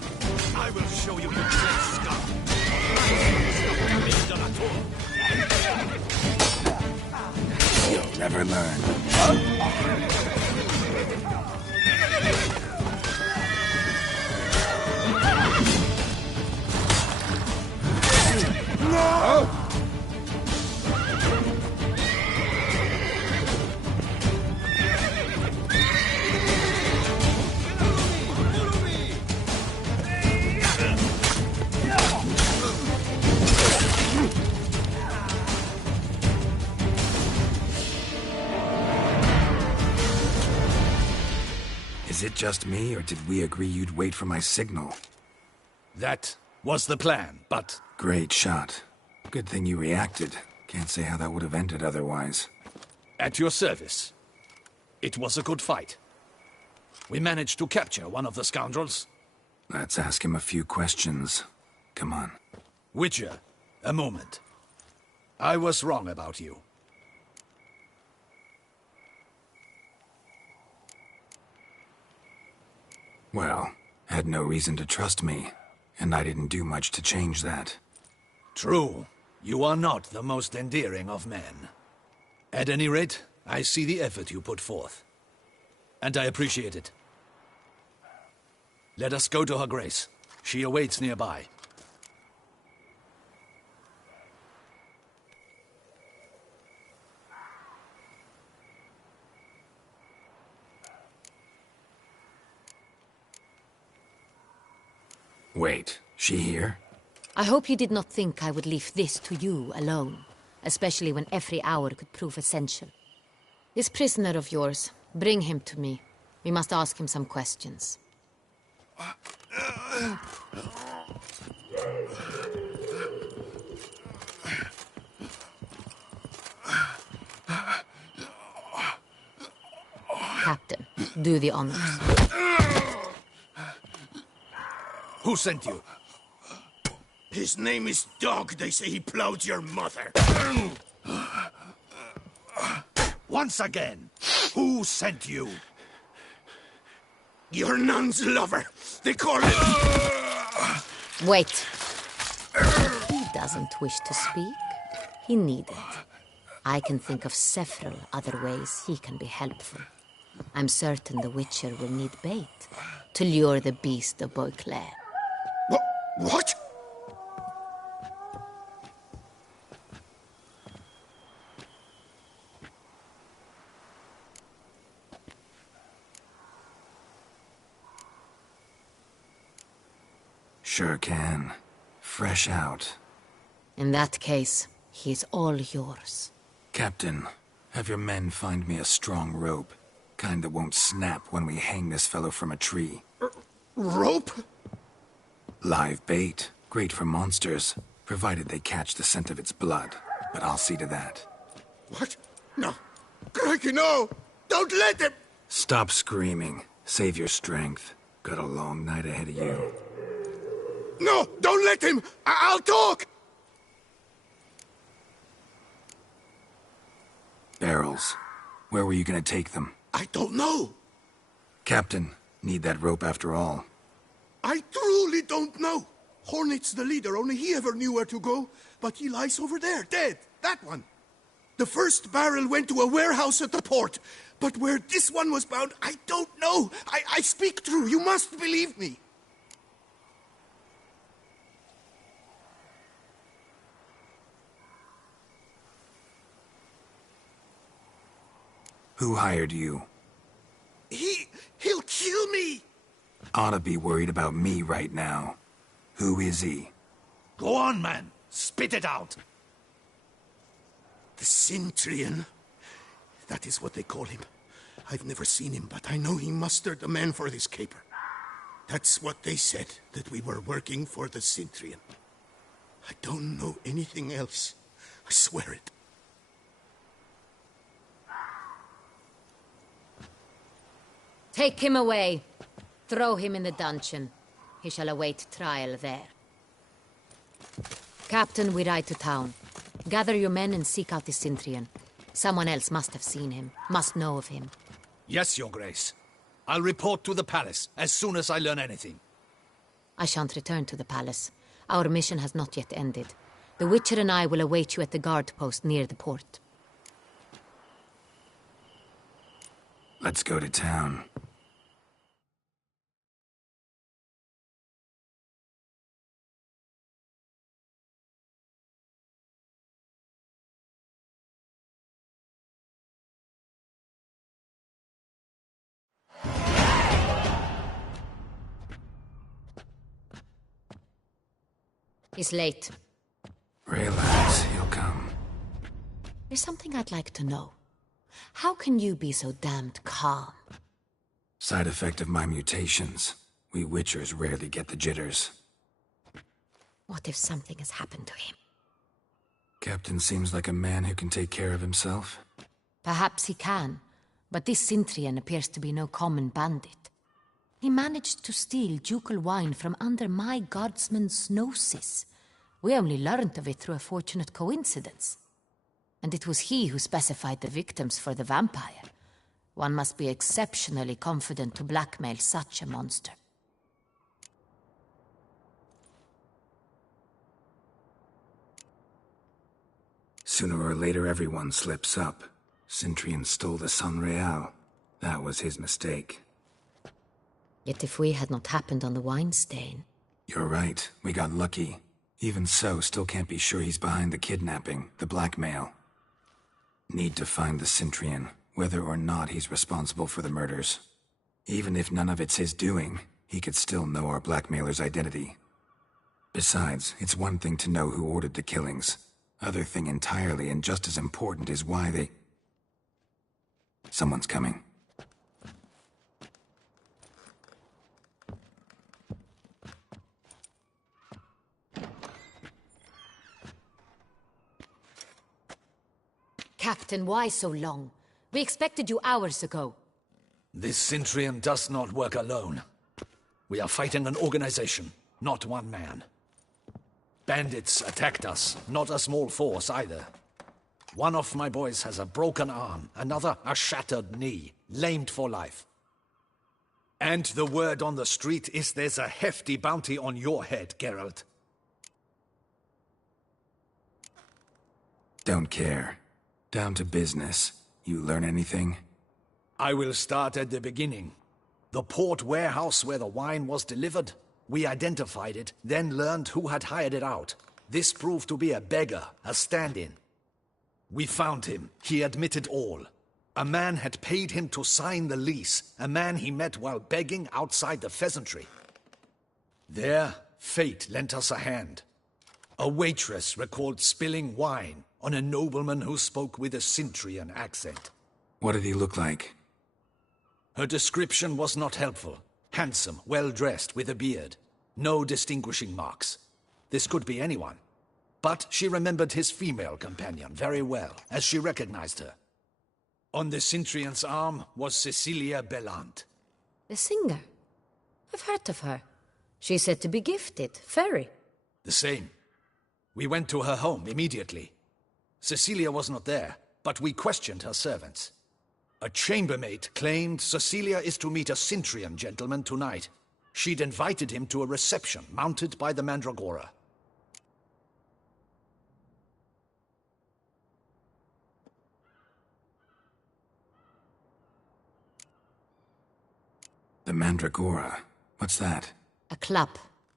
I will show you your great scum. You'll never learn. No! Is it just me, or did we agree you'd wait for my signal? That was the plan, but... Great shot. Good thing you reacted. Can't say how that would have ended otherwise. At your service. It was a good fight. We managed to capture one of the scoundrels. Let's ask him a few questions. Come on. Witcher, a moment. I was wrong about you. Well, had no reason to trust me, and I didn't do much to change that. True. You are not the most endearing of men. At any rate, I see the effort you put forth. And I appreciate it. Let us go to her grace. She awaits nearby. Wait, she here? I hope you did not think I would leave this to you alone, especially when every hour could prove essential. This prisoner of yours, bring him to me. We must ask him some questions. Captain, do the honors. Who sent you? His name is Dog. They say he plowed your mother. Once again, who sent you? Your nun's lover. They call it... Wait. He doesn't wish to speak. He needed. I can think of several other ways he can be helpful. I'm certain the Witcher will need bait to lure the beast of Beauclair. What? Sure can. Fresh out. In that case, he's all yours. Captain, have your men find me a strong rope. Kind that won't snap when we hang this fellow from a tree. Rope? Live bait. Great for monsters, provided they catch the scent of its blood. But I'll see to that. What? No. Crikey, no! Don't let him! Stop screaming. Save your strength. Got a long night ahead of you. No! Don't let him! I'll talk! Barrels. Where were you gonna take them? I don't know. Captain, need that rope after all. I truly don't know. Hornet's the leader, only he ever knew where to go. But he lies over there, dead. That one. The first barrel went to a warehouse at the port. But where this one was bound, I don't know. I speak true. You must believe me. Who hired you? He'll kill me! Ought to be worried about me right now. Who is he? Go on, man. Spit it out. The Cintrian. That is what they call him. I've never seen him, but I know he mustered the men for this caper. That's what they said, that we were working for the Cintrian. I don't know anything else. I swear it. Take him away. Throw him in the dungeon. He shall await trial there. Captain, we ride to town. Gather your men and seek out the Cintrian. Someone else must have seen him, must know of him. Yes, Your Grace. I'll report to the palace as soon as I learn anything. I shan't return to the palace. Our mission has not yet ended. The Witcher and I will await you at the guard post near the port. Let's go to town. He's late. Relax, he'll come. There's something I'd like to know. How can you be so damned calm? Side effect of my mutations. We Witchers rarely get the jitters. What if something has happened to him? Captain seems like a man who can take care of himself. Perhaps he can, but this Cintrian appears to be no common bandit. He managed to steal ducal wine from under my guardsman's noses. We only learned of it through a fortunate coincidence. And it was he who specified the victims for the vampire. One must be exceptionally confident to blackmail such a monster. Sooner or later, everyone slips up. Cintrian stole the Sangreal. That was his mistake. Yet if we had not happened on the wine stain... You're right. We got lucky. Even so, still can't be sure he's behind the kidnapping, the blackmail. Need to find the Cintrian, whether or not he's responsible for the murders. Even if none of it's his doing, he could still know our blackmailer's identity. Besides, it's one thing to know who ordered the killings. Other thing entirely, and just as important, is why they... Someone's coming. Captain, why so long? We expected you hours ago. This Cintrian does not work alone. We are fighting an organization, not one man. Bandits attacked us, not a small force either. One of my boys has a broken arm, another a shattered knee, lamed for life. And the word on the street is there's a hefty bounty on your head, Geralt. Don't care. Down to business. You learn anything? I will start at the beginning. The port warehouse where the wine was delivered. We identified it, then learned who had hired it out. This proved to be a beggar, a stand-in. We found him. He admitted all. A man had paid him to sign the lease, a man he met while begging outside the pheasantry. There, fate lent us a hand. A waitress recalled spilling wine on a nobleman who spoke with a Cintrian accent. What did he look like? Her description was not helpful. Handsome, well-dressed, with a beard. No distinguishing marks. This could be anyone. But she remembered his female companion very well, as she recognized her. On the Cintrian's arm was Cecilia Bellant. The singer? I've heard of her. She's said to be gifted, fairy. The same. We went to her home immediately. Cecilia was not there, but we questioned her servants. A chambermaid claimed Cecilia is to meet a Cintrian gentleman tonight. She'd invited him to a reception mounted by the Mandragora. The Mandragora? What's that? A club,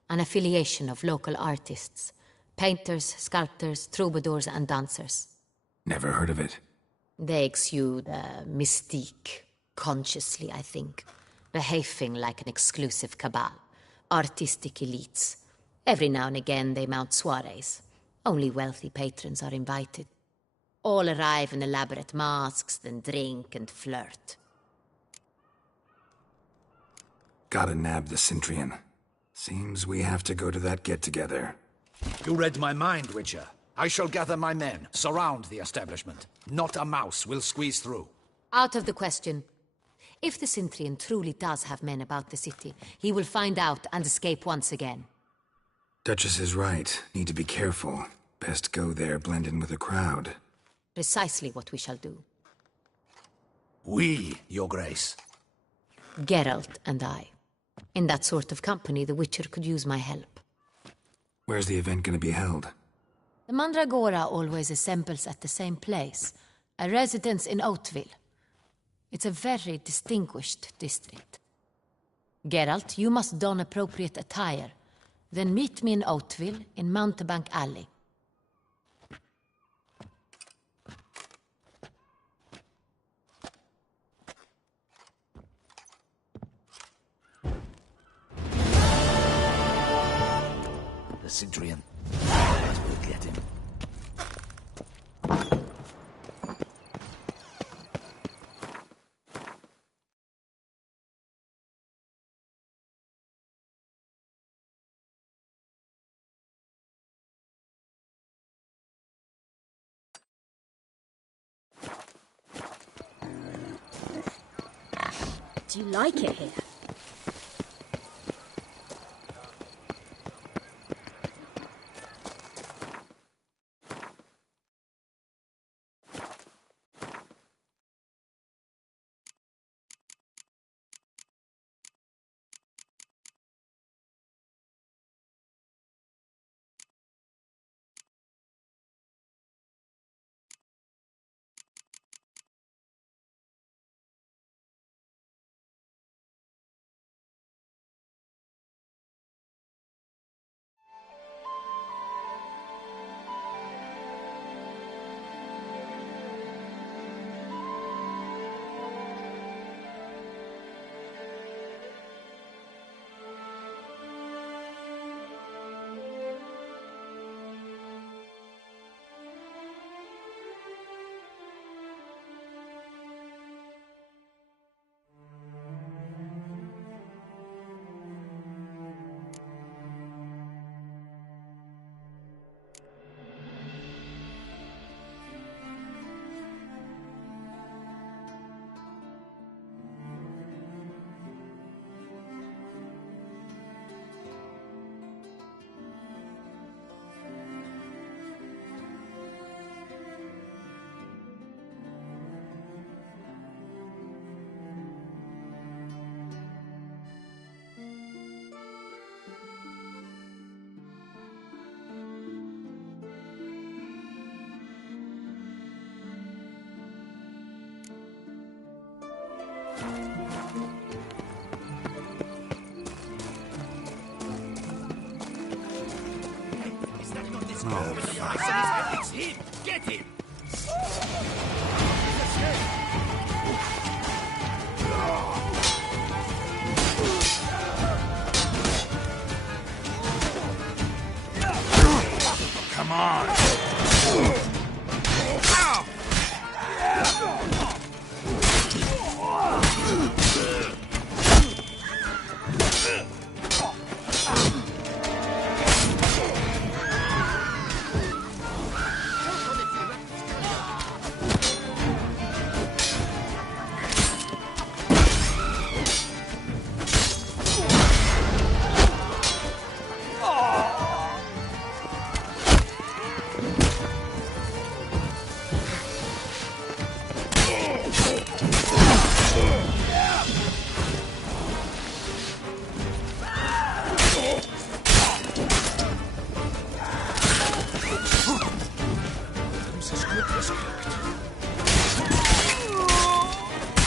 an affiliation of local artists. Painters, sculptors, troubadours and dancers. Never heard of it. They exude mystique, consciously, I think, behaving like an exclusive cabal, artistic elites. Every now and again they mount soirees. Only wealthy patrons are invited. All arrive in elaborate masks, then drink and flirt. Gotta nab the Cintrian. Seems we have to go to that get-together. You read my mind, Witcher. I shall gather my men, surround the establishment. Not a mouse will squeeze through. Out of the question. If the Cintrian truly does have men about the city, he will find out and escape once again. Duchess is right. Need to be careful. Best go there, blend in with the crowd. Precisely what we shall do. We, Your Grace. Geralt and I. In that sort of company, the Witcher could use my help. Where's the event gonna be held? The Mandragora always assembles at the same place, a residence in Oatville. It's a very distinguished district. Geralt, you must don appropriate attire. Then meet me in Oatville, in Mountebank Alley. The Cintrian. But we'll get him. Do you like it here? It's him! Get him! Come on!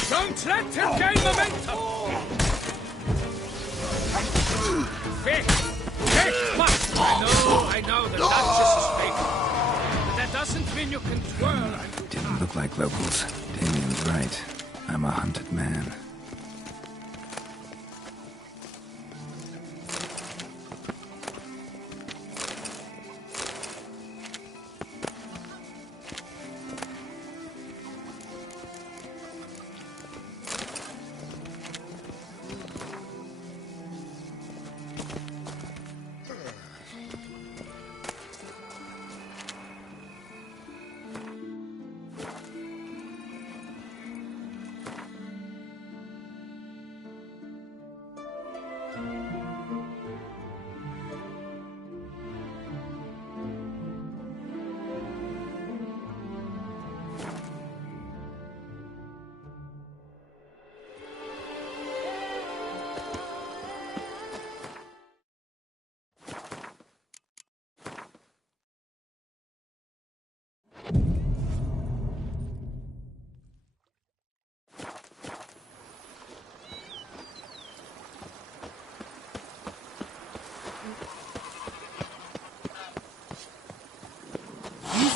Don't let him gain momentum! Fake must! I know, the Duchess is fake. But that doesn't mean you can twirl and... Look like locals. Damien's right. I'm a hunted man.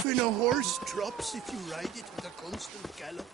Even a horse drops if you ride it with a constant gallop.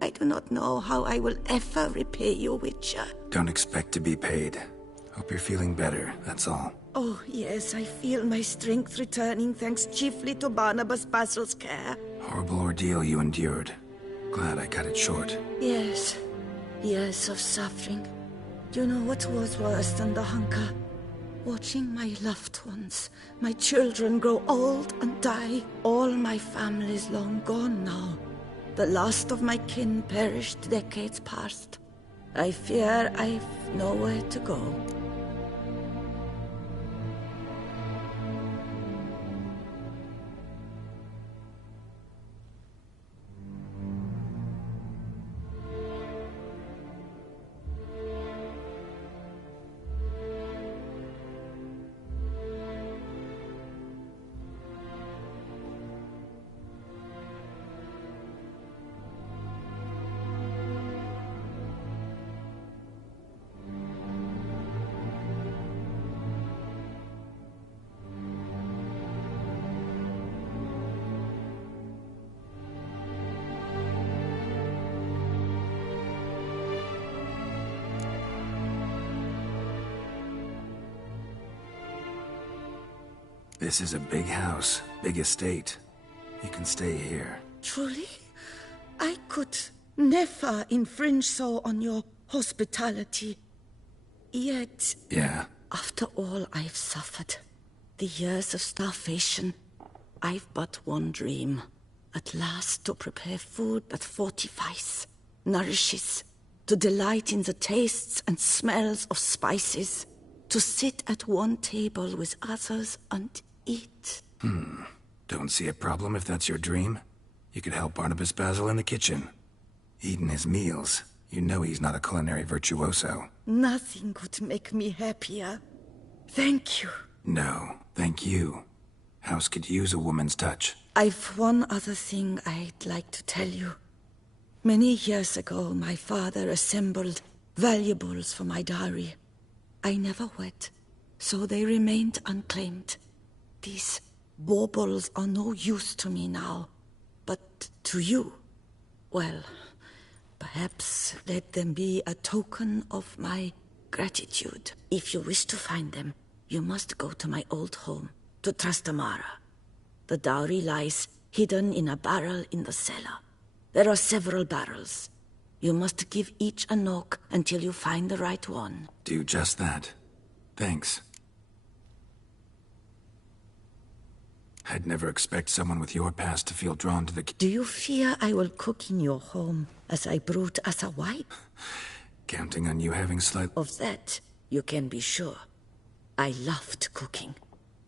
I do not know how I will ever repay you, Witcher. Don't expect to be paid. Hope you're feeling better, that's all. Oh, yes, I feel my strength returning thanks chiefly to Barnabas Basil's care. Horrible ordeal you endured. Glad I cut it short. Yes, years of suffering. Do you know what was worse than the hunger? Watching my loved ones, my children grow old and die. All my family's long gone now. The last of my kin perished decades past. I fear I've nowhere to go. This is a big house, big estate. You can stay here. Truly? I could never infringe so on your hospitality. Yet... Yeah? After all I've suffered, the years of starvation, I've but one dream. At last to prepare food that fortifies, nourishes, to delight in the tastes and smells of spices, to sit at one table with others and eat. Don't see a problem if that's your dream. You could help Barnabas Basil in the kitchen. Eating his meals. You know he's not a culinary virtuoso. Nothing could make me happier. Thank you. No, thank you. House could use a woman's touch. I've one other thing I'd like to tell you. Many years ago, my father assembled valuables for my dowry. I never wed, so they remained unclaimed. These baubles are no use to me now, but to you, well, perhaps let them be a token of my gratitude. If you wish to find them, you must go to my old home, to Trastamara. The dowry lies hidden in a barrel in the cellar. There are several barrels. You must give each a knock until you find the right one. Do just that. Thanks. I'd never expect someone with your past to feel drawn to the... Do you fear I will cook in your home as I brood as a wife? Counting on you having slight... Of that, you can be sure. I loved cooking,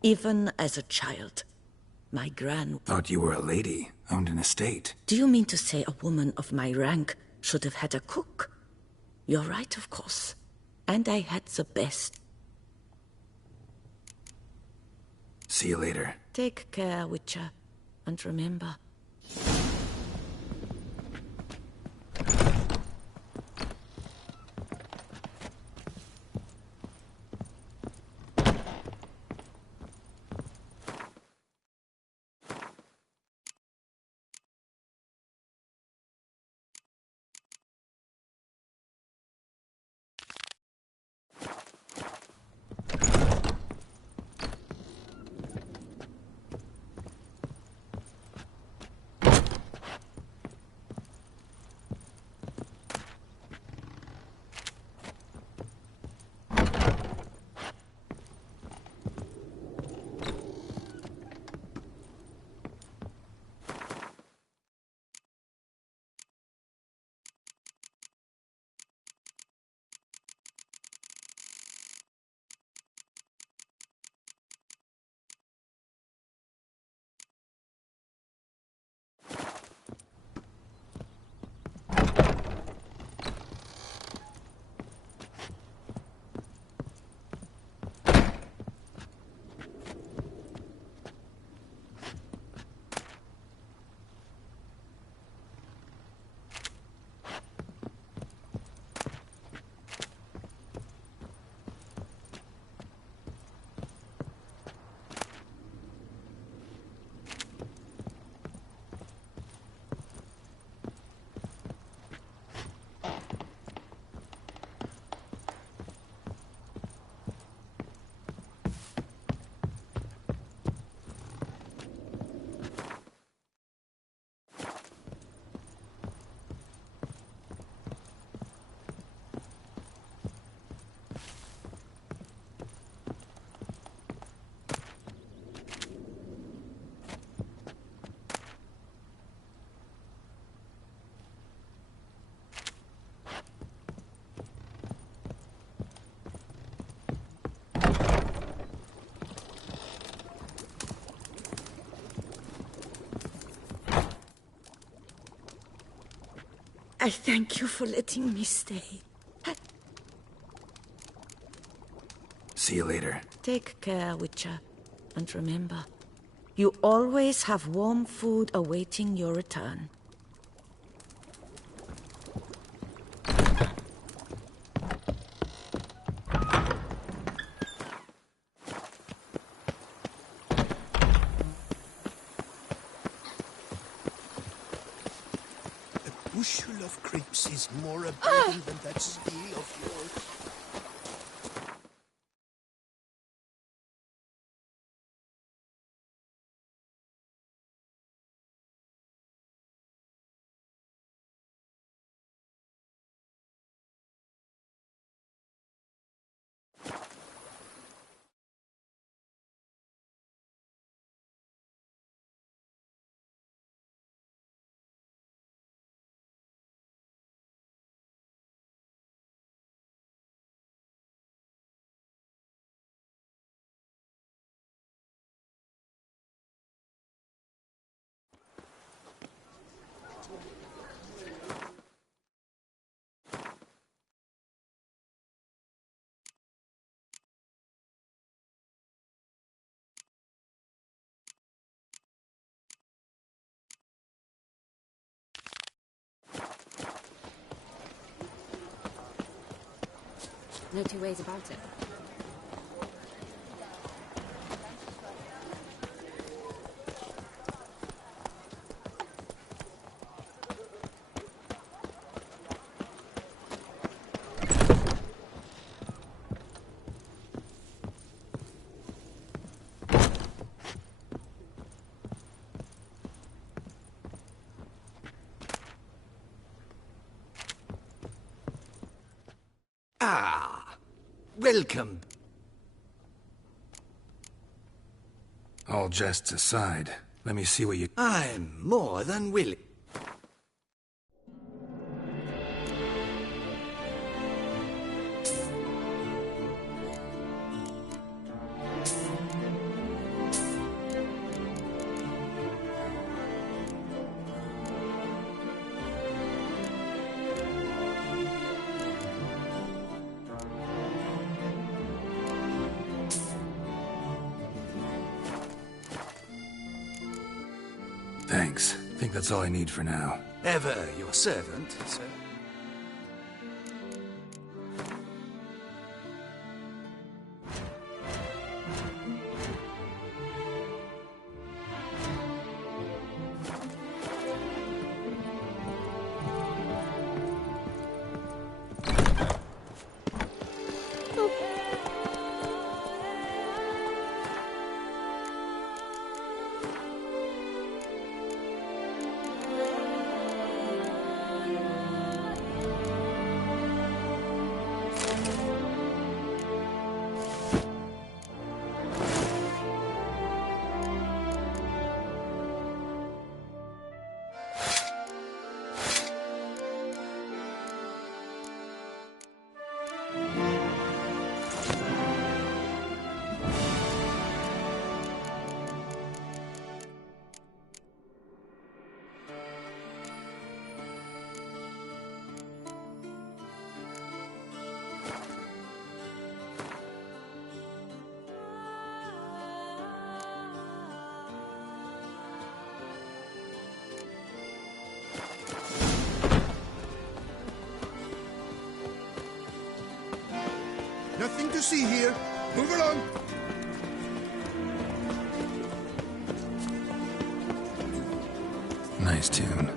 even as a child. My gran... Thought you were a lady, owned an estate. Do you mean to say a woman of my rank should have had a cook? You're right, of course. And I had the best. See you later. Take care, Witcher. And remember... I thank you for letting me stay. See you later. Take care, Witcher. And remember, you always have warm food awaiting your return. A bushel of grapes is more abundant than that steel of yours. No two ways about it. Welcome. All jests aside, let me see what you... I'm more than willing. Thanks. I think that's all I need for now. Ever your servant, sir. Nothing to see here. Move along. Nice tune.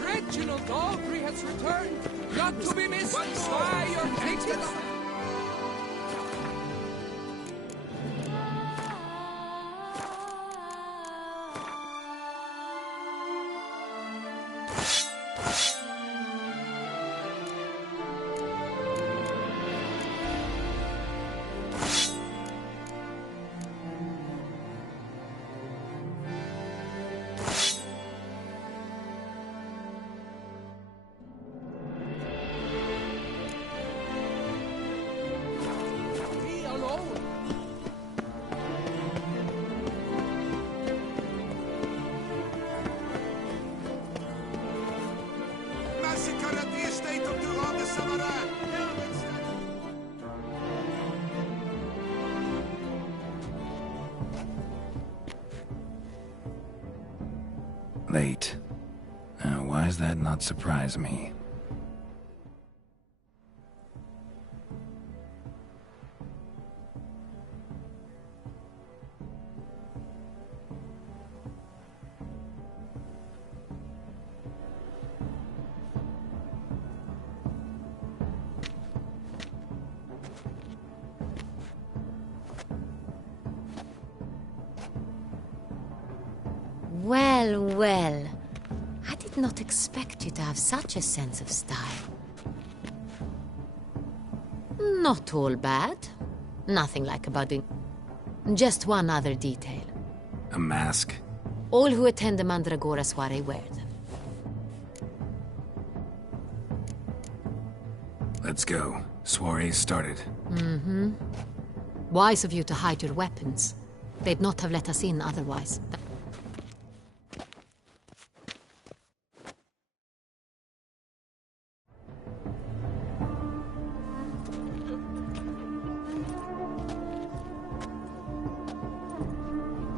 Reginald Aubrey has returned, not to be missed by your tickets. Massacre at the estate of Durand de Samarin. Late. Why does that not surprise me? Well, well. I did not expect you to have such a sense of style. Not all bad. Nothing like a budding. Just one other detail. A mask? All who attend the Mandragora soiree wear them. Let's go. Soiree started. Mm-hmm. Wise of you to hide your weapons. They'd not have let us in otherwise.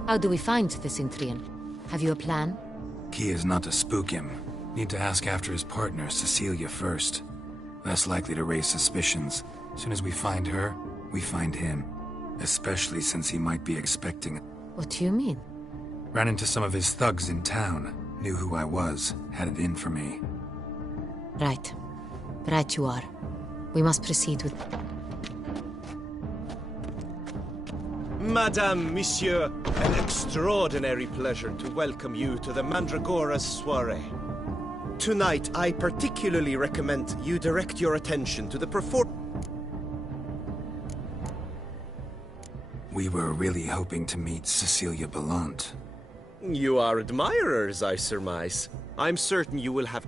How do we find the Cintrian? Have you a plan? Key is not to spook him. Need to ask after his partner, Cecilia, first. Less likely to raise suspicions. As soon as we find her, we find him. Especially since he might be expecting... What do you mean? Ran into some of his thugs in town. Knew who I was. Had it in for me. Right. Right you are. We must proceed with... Madame, Monsieur, an extraordinary pleasure to welcome you to the Mandragora's soiree. Tonight, I particularly recommend you direct your attention to the We were really hoping to meet Cecilia Ballant. You are admirers, I surmise. I'm certain you will have...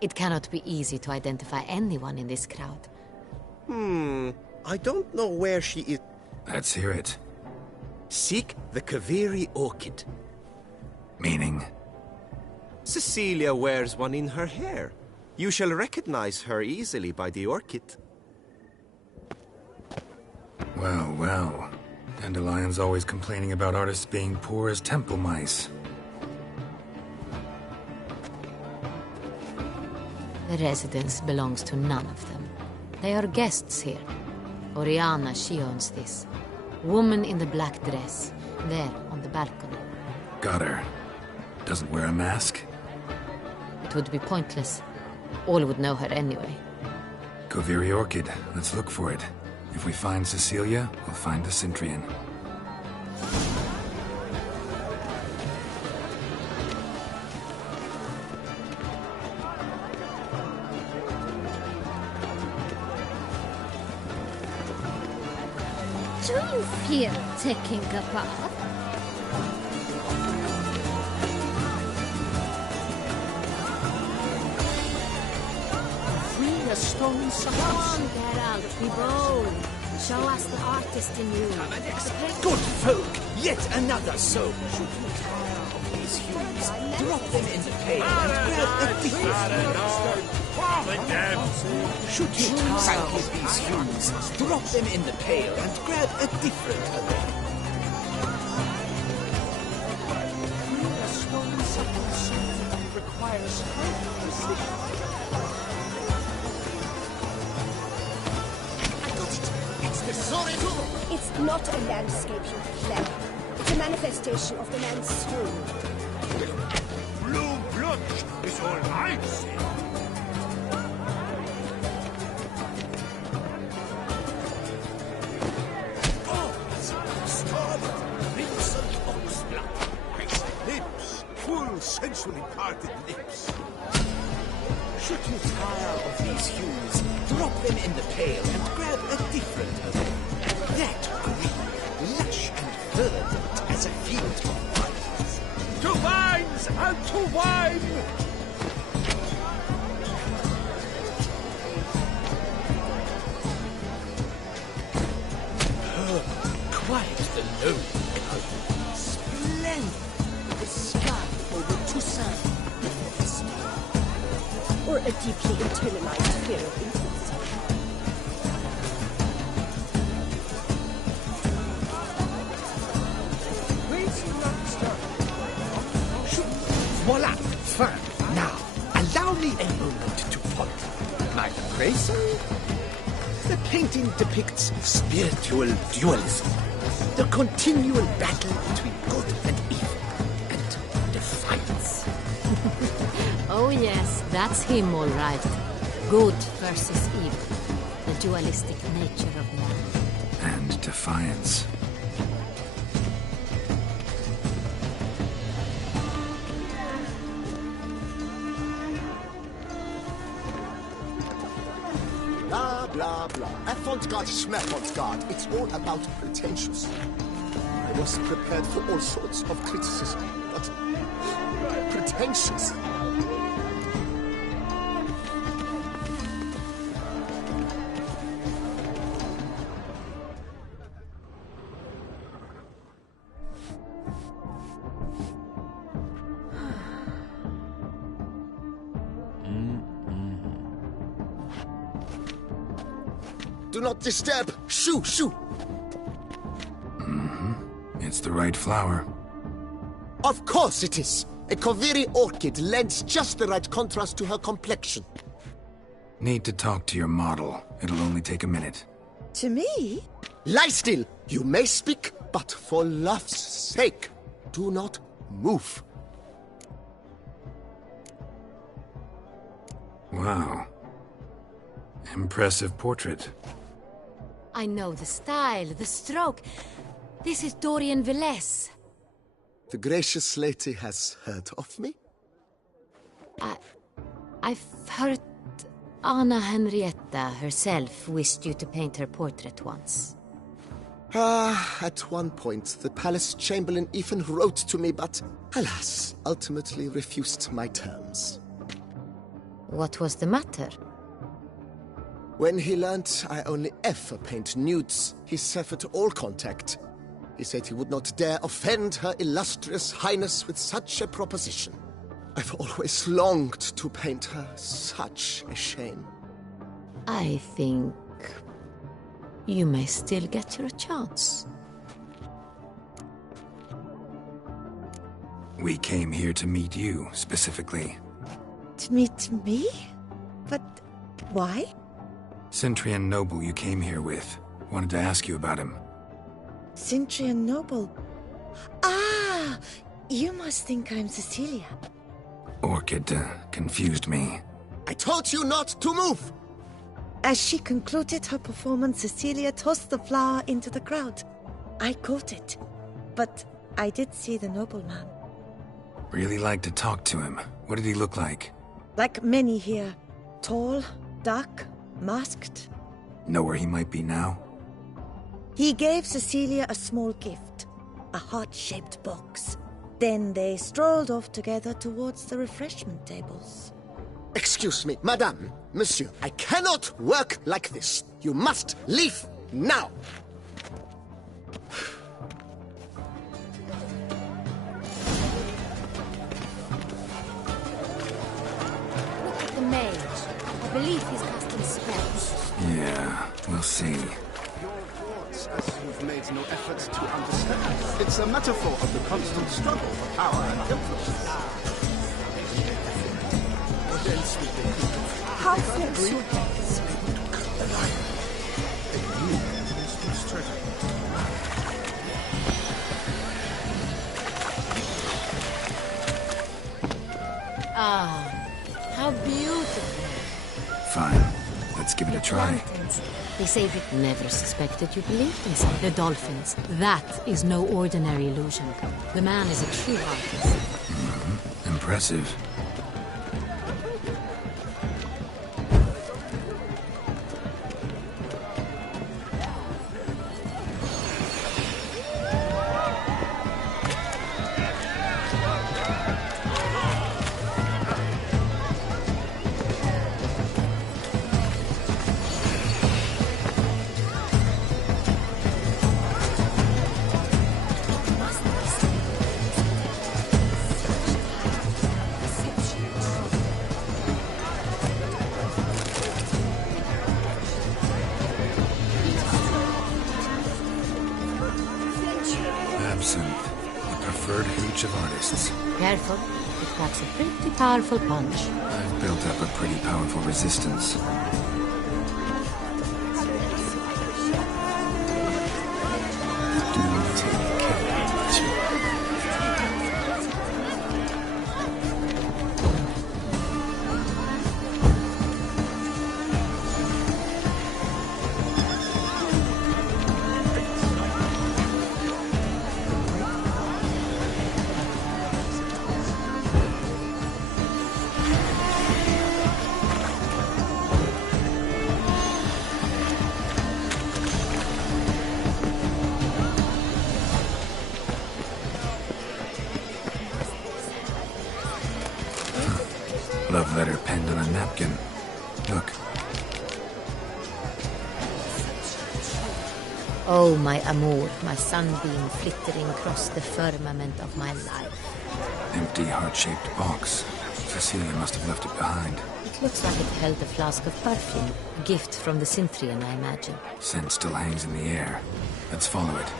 It cannot be easy to identify anyone in this crowd. I don't know where she is. Let's hear it. Seek the Kaviri orchid. Meaning? Cecilia wears one in her hair. You shall recognize her easily by the orchid. Well, well. Dandelion's always complaining about artists being poor as temple mice. The residence belongs to none of them. They are guests here. Oriana, she owns this. Woman in the black dress, there on the balcony. Got her. Doesn't wear a mask? It would be pointless. All would know her anyway. Kaviri Orchid. Let's look for it. If we find Cecilia, we'll find the Cintrian. Do you feel taking a bath? Free a stone Come on, Geralt, be bold. Show us the artist in you. Good folk, yet another soul. Should you tire of these hues, drop them in the pail and grab a different Should you tire of these hues, drop them in the pail and grab a different array. a stone substance requires precision. It's not a landscape you clever. It's a manifestation of the man's soul. Blue blood is all I see. Scarlet, crimson oxblood. Lips, full, sensually parted lips. Should you tire of these hues, drop them in the pail and grab a different array. That green, lush and verdant as a field of vines. To vines and to wine! Quite the lonely color. Splendid. The sky over Toussaint. Or a deeply internalized fear of intimacy. Voila! Fine. Now, allow me a moment to ponder. My appraisal? The painting depicts spiritual dualism. The continual battle between good and evil. And defiance. Oh yes, that's him all right. Good versus evil. The dualistic nature of man. And defiance. Blah, blah, blah. Avant-garde, schmavant-garde. It's all about pretentious. I was prepared for all sorts of criticism, but pretentious. Do not disturb! Shoo, shoo! It's the right flower. Of course it is! A Kaviri orchid lends just the right contrast to her complexion. Need to talk to your model. It'll only take a minute. To me? Lie still! You may speak, but for love's sake, do not move. Wow. Impressive portrait. I know the style, the stroke. This is Dorian Velez. The gracious lady has heard of me? I've heard Anna Henrietta herself wished you to paint her portrait once. At one point, the palace chamberlain even wrote to me, but alas, ultimately refused my terms. What was the matter? When he learnt I only ever paint nudes, he severed all contact. He said he would not dare offend her illustrious highness with such a proposition. I've always longed to paint her. Such a shame. I think you may still get your chance. We came here to meet you, specifically. To meet me? But why? Centrian Noble you came here with. Wanted to ask you about him. Centrian Noble? Ah! You must think I'm Cecilia. Orchid confused me. I told you not to move! As she concluded her performance, Cecilia tossed the flower into the crowd. I caught it, but I did see the nobleman. Really like to talk to him. What did he look like? Like many here. Tall, dark, masked. Know where he might be now? He gave Cecilia a small gift, a heart-shaped box. Then they strolled off together towards the refreshment tables. Excuse me, madame, monsieur, I cannot work like this. You must leave now. Look at the mage. I believe he's casting spells. Yeah, we'll see. As you've made no effort to understand. It's a metaphor of the constant struggle for power and influence. How close? Ah, how beautiful. Fine. Let's give it a try. Lanterns. They say they never suspected you believed in some. The dolphins. That is no ordinary illusion. The man is a true artist. Impressive. Absinthe, the preferred hooch of artists. Careful. It packs a pretty powerful punch. I've built up a pretty powerful resistance. Love letter penned on a napkin. Look. Oh, my amour, my sunbeam flittering across the firmament of my life. Empty heart-shaped box. Cecilia must have left it behind. It looks like it held a flask of perfume. A gift from the Cintrian, I imagine. Scent still hangs in the air. Let's follow it.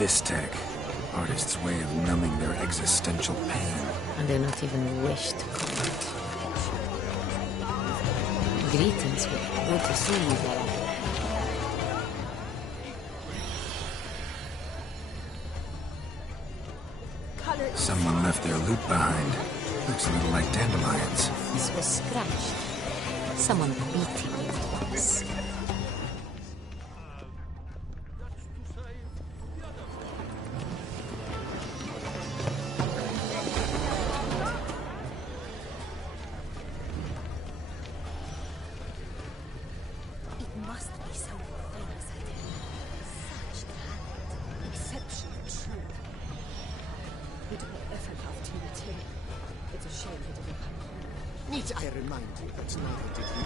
Vistek. Artists' way of numbing their existential pain. And they're not even wish to comment. Greetings, good to see you, Zara. Someone left their loot behind. Looks a little like dandelions. This was scratched. Someone beating it once. It must be someone famous, I tell you. Such talent. Exceptional truth. Beautiful effort of Tina Tim. It's a shame he didn't come home. Need I remind you that neither did he?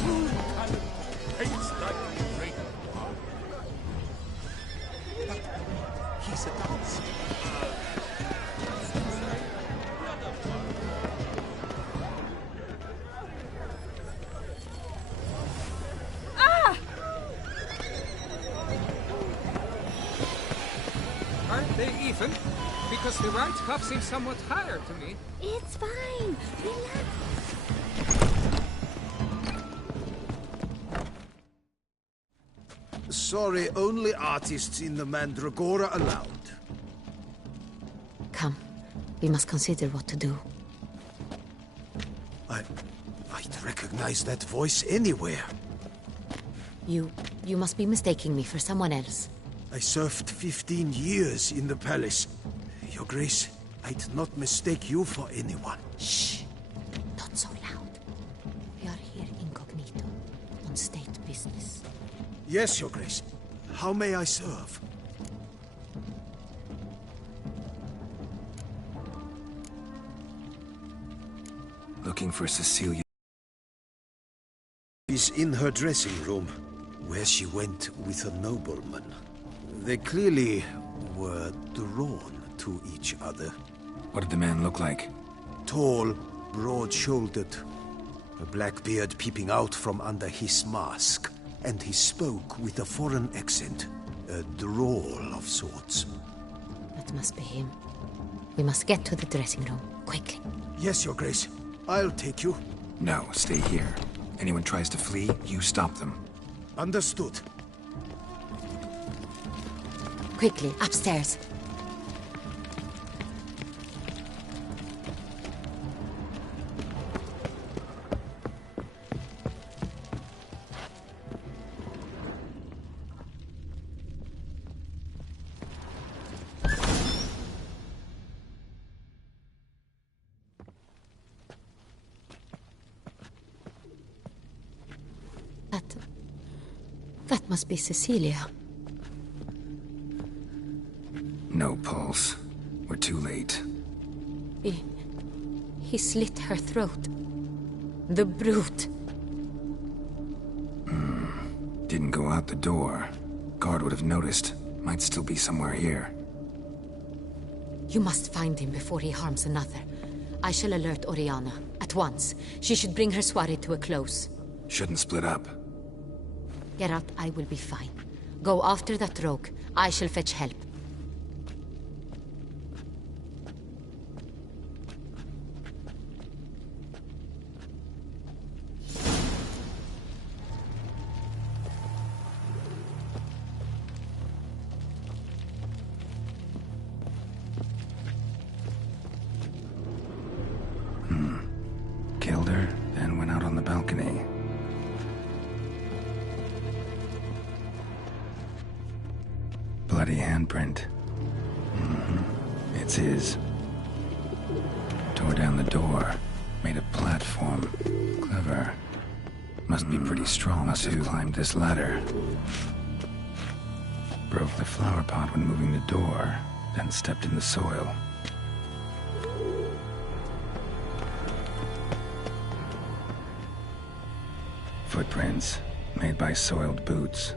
True talent hates like a great heart. But he's a dancer. Aren't they even? Because the right cuff seems somewhat higher to me. It's fine. Relax. Sorry, only artists in the Mandragora allowed. Come, we must consider what to do. I'd recognize that voice anywhere. You must be mistaking me for someone else. I served 15 years in the palace. Your Grace, I'd not mistake you for anyone. Shh! Not so loud. We are here incognito, on state business. Yes, Your Grace. How may I serve? Looking for Cecilia. She's in her dressing room, where she went with a nobleman. They clearly were drawn to each other. What did the man look like? Tall, broad-shouldered, a black beard peeping out from under his mask. And he spoke with a foreign accent, a drawl of sorts. That must be him. We must get to the dressing room, quickly. Yes, Your Grace. I'll take you. No, stay here. Anyone tries to flee, you stop them. Understood. Quickly, upstairs. That must be Cecilia. No pulse. We're too late. He slit her throat. The brute. Didn't go out the door. Guard would have noticed. Might still be somewhere here. You must find him before he harms another. I shall alert Oriana. At once. She should bring her soirée to a close. Shouldn't split up. Geralt, I will be fine. Go after that rogue. I shall fetch help. Killed her, then went out on the balcony. Bloody handprint. It's his. Tore down the door. Made a platform. Clever. Must be pretty strong. Must have climbed this ladder. Broke the flower pot when moving the door, then stepped in the soil. Footprints, made by soiled boots.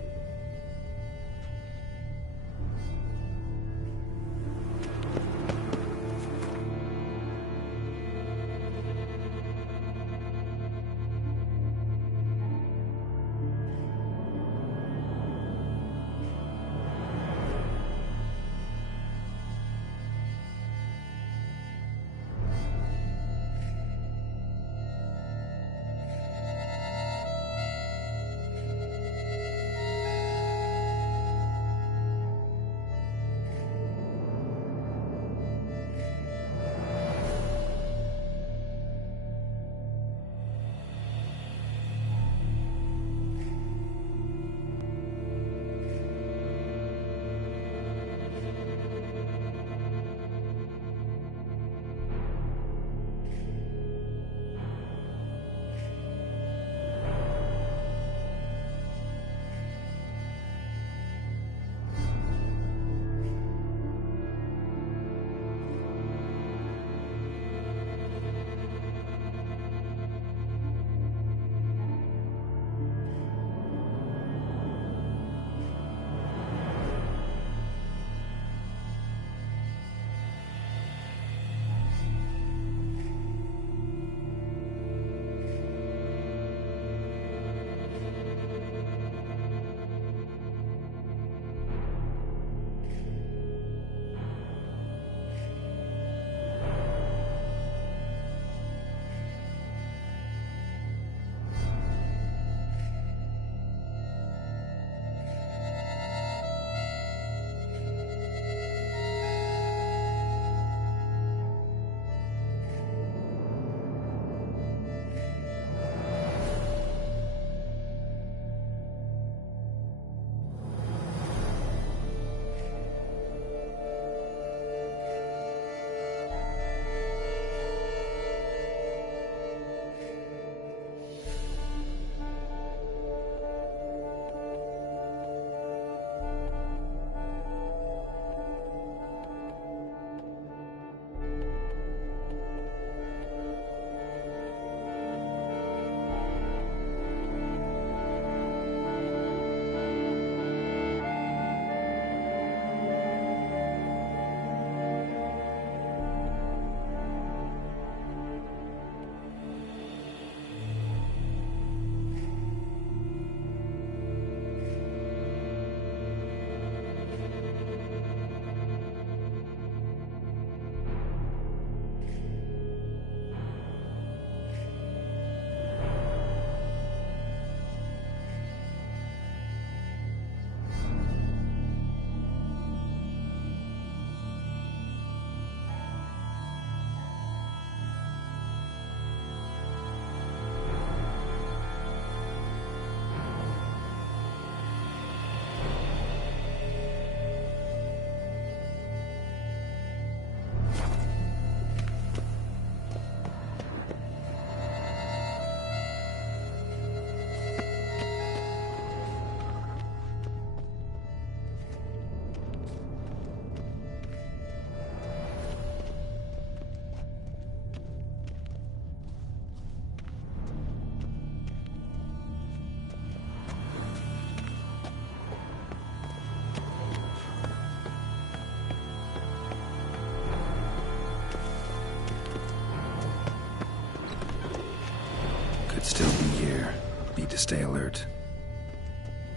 still be here. Need to stay alert.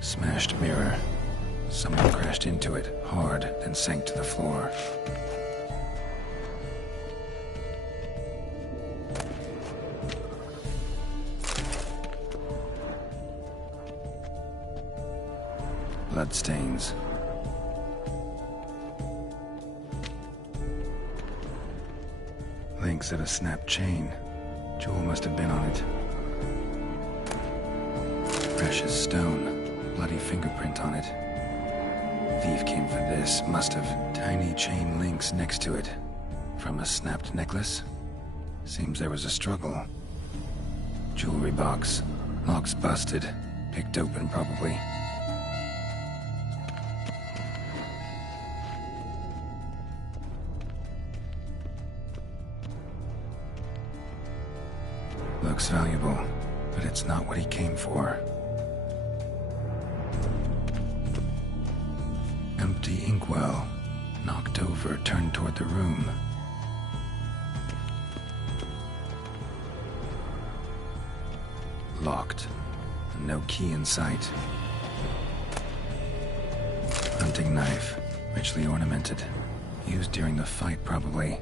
Smashed mirror. Someone crashed into it, hard, then sank to the floor. Bloodstains. Links at a snapped chain. Jewel must have been on it. Precious stone. Bloody fingerprint on it. Thief came for this. Must have. Tiny chain links next to it. From a snapped necklace? Seems there was a struggle. Jewelry box. Lock's busted. Picked open, probably. Looks valuable, but it's not what he came for. Empty inkwell. Knocked over, turned toward the room. Locked. No key in sight. Hunting knife. Richly ornamented. Used during the fight, probably.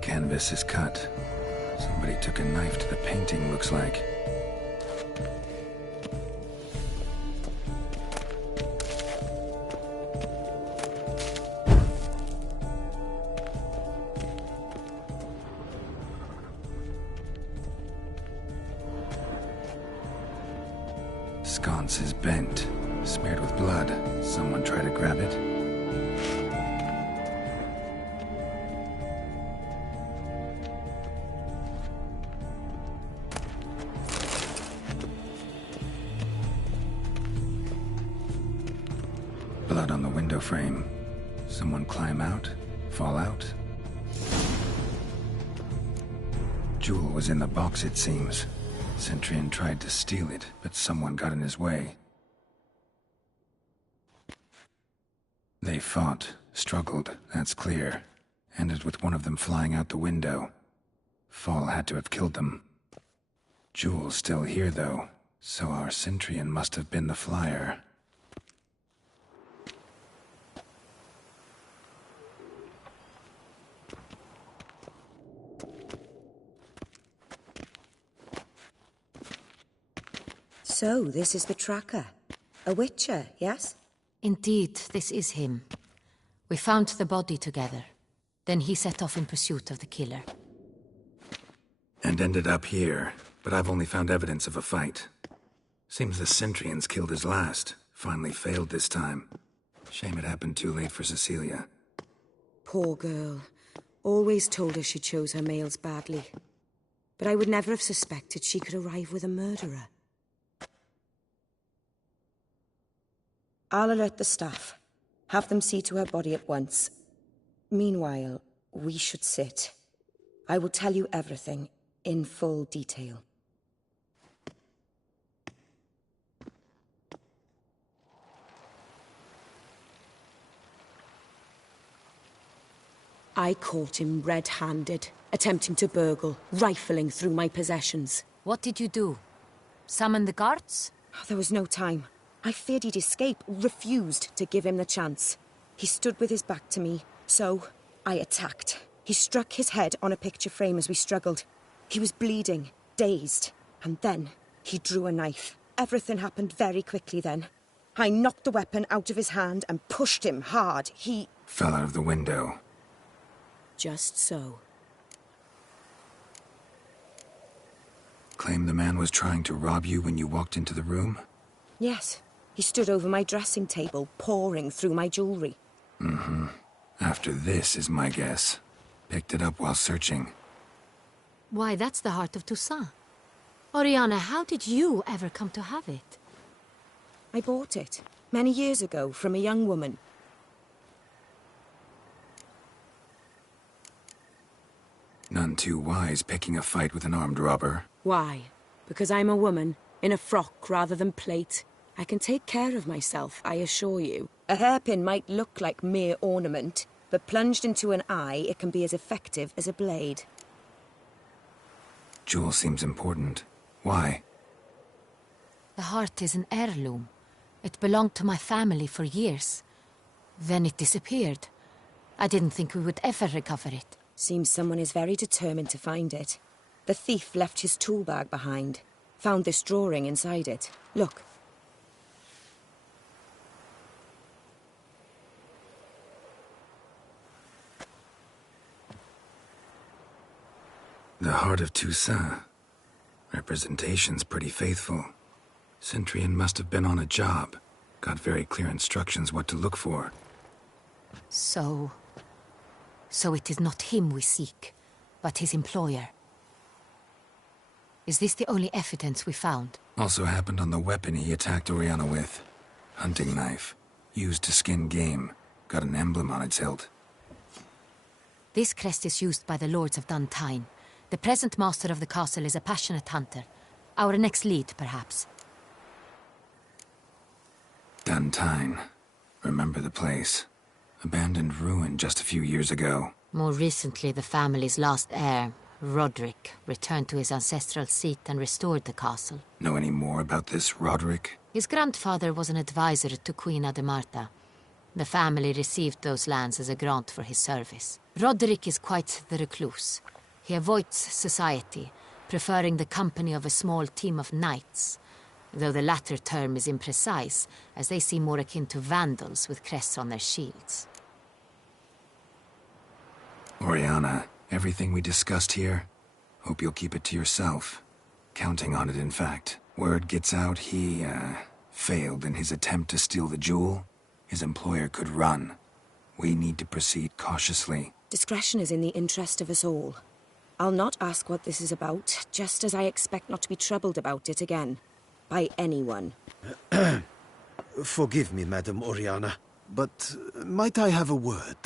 Canvas is cut. Somebody took a knife to the painting, looks like. Sconce is bent, smeared with blood. Someone try to grab it? Blood on the window frame. Someone climb out? Fall out? Jewel was in the box, it seems. Centurion tried to steal it, but someone got in his way. They fought, struggled, that's clear. Ended with one of them flying out the window. Fall had to have killed them. Jewel's still here, though, so our Centurion must have been the flyer. So, this is the tracker. A witcher, yes? Indeed, this is him. We found the body together. Then he set off in pursuit of the killer. And ended up here, but I've only found evidence of a fight. Seems the Centurions killed his last. Finally failed this time. Shame it happened too late for Cecilia. Poor girl. Always told her she chose her males badly. But I would never have suspected she could arrive with a murderer. I'll alert the staff. Have them see to her body at once. Meanwhile, we should sit. I will tell you everything, in full detail. I caught him red-handed, attempting to burgle, rifling through my possessions. What did you do? Summon the guards? There was no time. I feared he'd escape, refused to give him the chance. He stood with his back to me, so I attacked. He struck his head on a picture frame as we struggled. He was bleeding, dazed, and then he drew a knife. Everything happened very quickly then. I knocked the weapon out of his hand and pushed him hard. He fell out of the window. Just so. Claim the man was trying to rob you when you walked into the room? Yes. He stood over my dressing table, pouring through my jewelry. Mm-hmm. After this is my guess. Picked it up while searching. Why, that's the heart of Toussaint. Oriana, how did you ever come to have it? I bought it, many years ago, from a young woman. None too wise picking a fight with an armed robber. Why? Because I'm a woman, in a frock rather than plate. I can take care of myself, I assure you. A hairpin might look like mere ornament, but plunged into an eye, it can be as effective as a blade. Jewel seems important. Why? The heart is an heirloom. It belonged to my family for years. Then it disappeared. I didn't think we would ever recover it. Seems someone is very determined to find it. The thief left his tool bag behind. Found this drawing inside it. Look. The Heart of Toussaint. Representation's pretty faithful. Centurion must have been on a job. Got very clear instructions what to look for. So it is not him we seek, but his employer. Is this the only evidence we found? Also happened on the weapon he attacked Oriana with. Hunting knife. Used to skin game. Got an emblem on its hilt. This crest is used by the Lords of Duntine. The present master of the castle is a passionate hunter. Our next lead, perhaps. Duntine. Remember the place. Abandoned ruin just a few years ago. More recently, the family's last heir, Roderick, returned to his ancestral seat and restored the castle. Know any more about this Roderick? His grandfather was an advisor to Queen Ademarta. The family received those lands as a grant for his service. Roderick is quite the recluse. He avoids society, preferring the company of a small team of knights, though the latter term is imprecise, as they seem more akin to vandals with crests on their shields. Oriana, everything we discussed here, hope you'll keep it to yourself. Counting on it, in fact. Word gets out he, failed in his attempt to steal the jewel. His employer could run. We need to proceed cautiously. Discretion is in the interest of us all. I'll not ask what this is about, just as I expect not to be troubled about it again. By anyone. Forgive me, Madam Oriana, but might I have a word?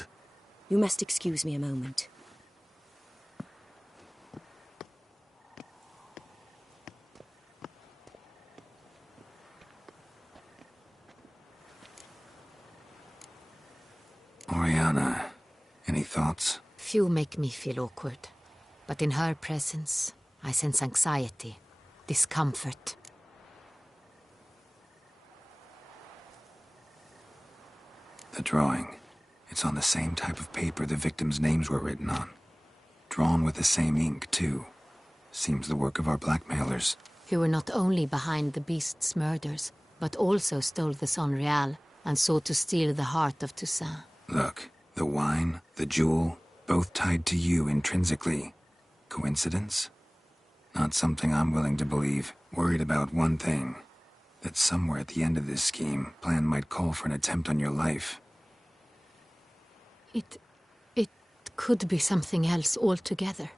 You must excuse me a moment. Oriana, any thoughts? Few make me feel awkward, but in her presence, I sense anxiety, discomfort. The drawing. It's on the same type of paper the victims' names were written on. Drawn with the same ink, too. Seems the work of our blackmailers. Who were not only behind the beast's murders, but also stole the Sonreal and sought to steal the heart of Toussaint. Look, the wine, the jewel, both tied to you intrinsically. Coincidence? Not something I'm willing to believe. Worried about one thing. That somewhere at the end of this scheme, plan might call for an attempt on your life. It could be something else altogether.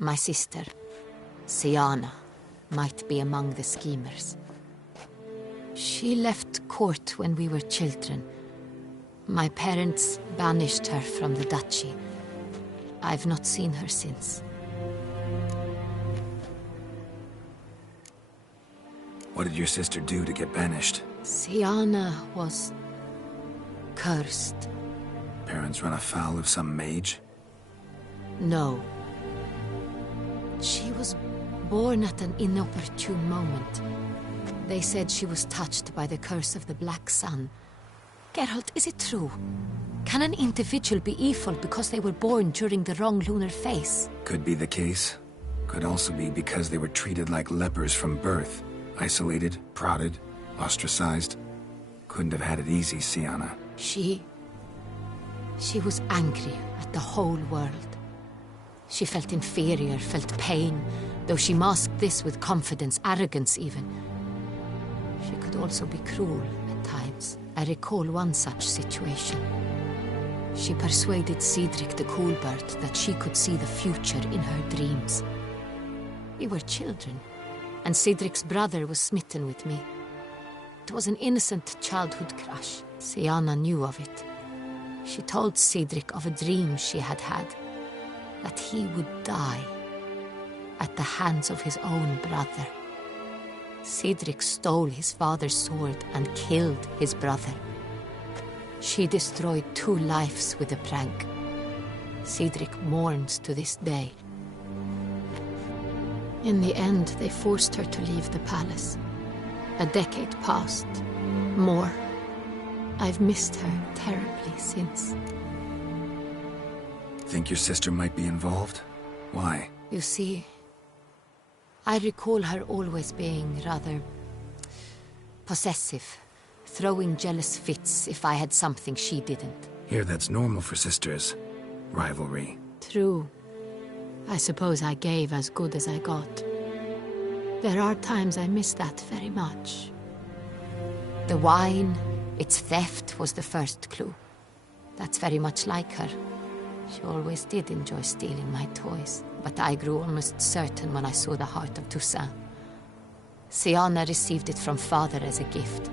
My sister, Siana, might be among the schemers. She left court when we were children. My parents banished her from the duchy. I've not seen her since. What did your sister do to get banished? Siana was cursed. Parents run afoul of some mage? No. She was born at an inopportune moment. They said she was touched by the curse of the Black Sun. Geralt, is it true? Can an individual be evil because they were born during the wrong lunar phase? Could be the case. Could also be because they were treated like lepers from birth. Isolated, prodded, ostracized. Couldn't have had it easy, Siana. She was angry at the whole world. She felt inferior, felt pain, though she masked this with confidence, arrogance even. She could also be cruel at times. I recall one such situation. She persuaded Cedric the Coolbird that she could see the future in her dreams. We were children, and Cedric's brother was smitten with me. It was an innocent childhood crush. Siana knew of it. She told Cedric of a dream she had had, that he would die at the hands of his own brother. Cedric stole his father's sword and killed his brother. She destroyed 2 lives with a prank. Cedric mourns to this day. In the end, they forced her to leave the palace. A decade passed. More. I've missed her terribly since. Think your sister might be involved? Why? You see, I recall her always being rather possessive, throwing jealous fits if I had something she didn't. Here, that's normal for sisters. Rivalry. True. I suppose I gave as good as I got. There are times I miss that very much. The wine, its theft, was the first clue. That's very much like her. She always did enjoy stealing my toys, but I grew almost certain when I saw the heart of Toussaint. Syanna received it from father as a gift.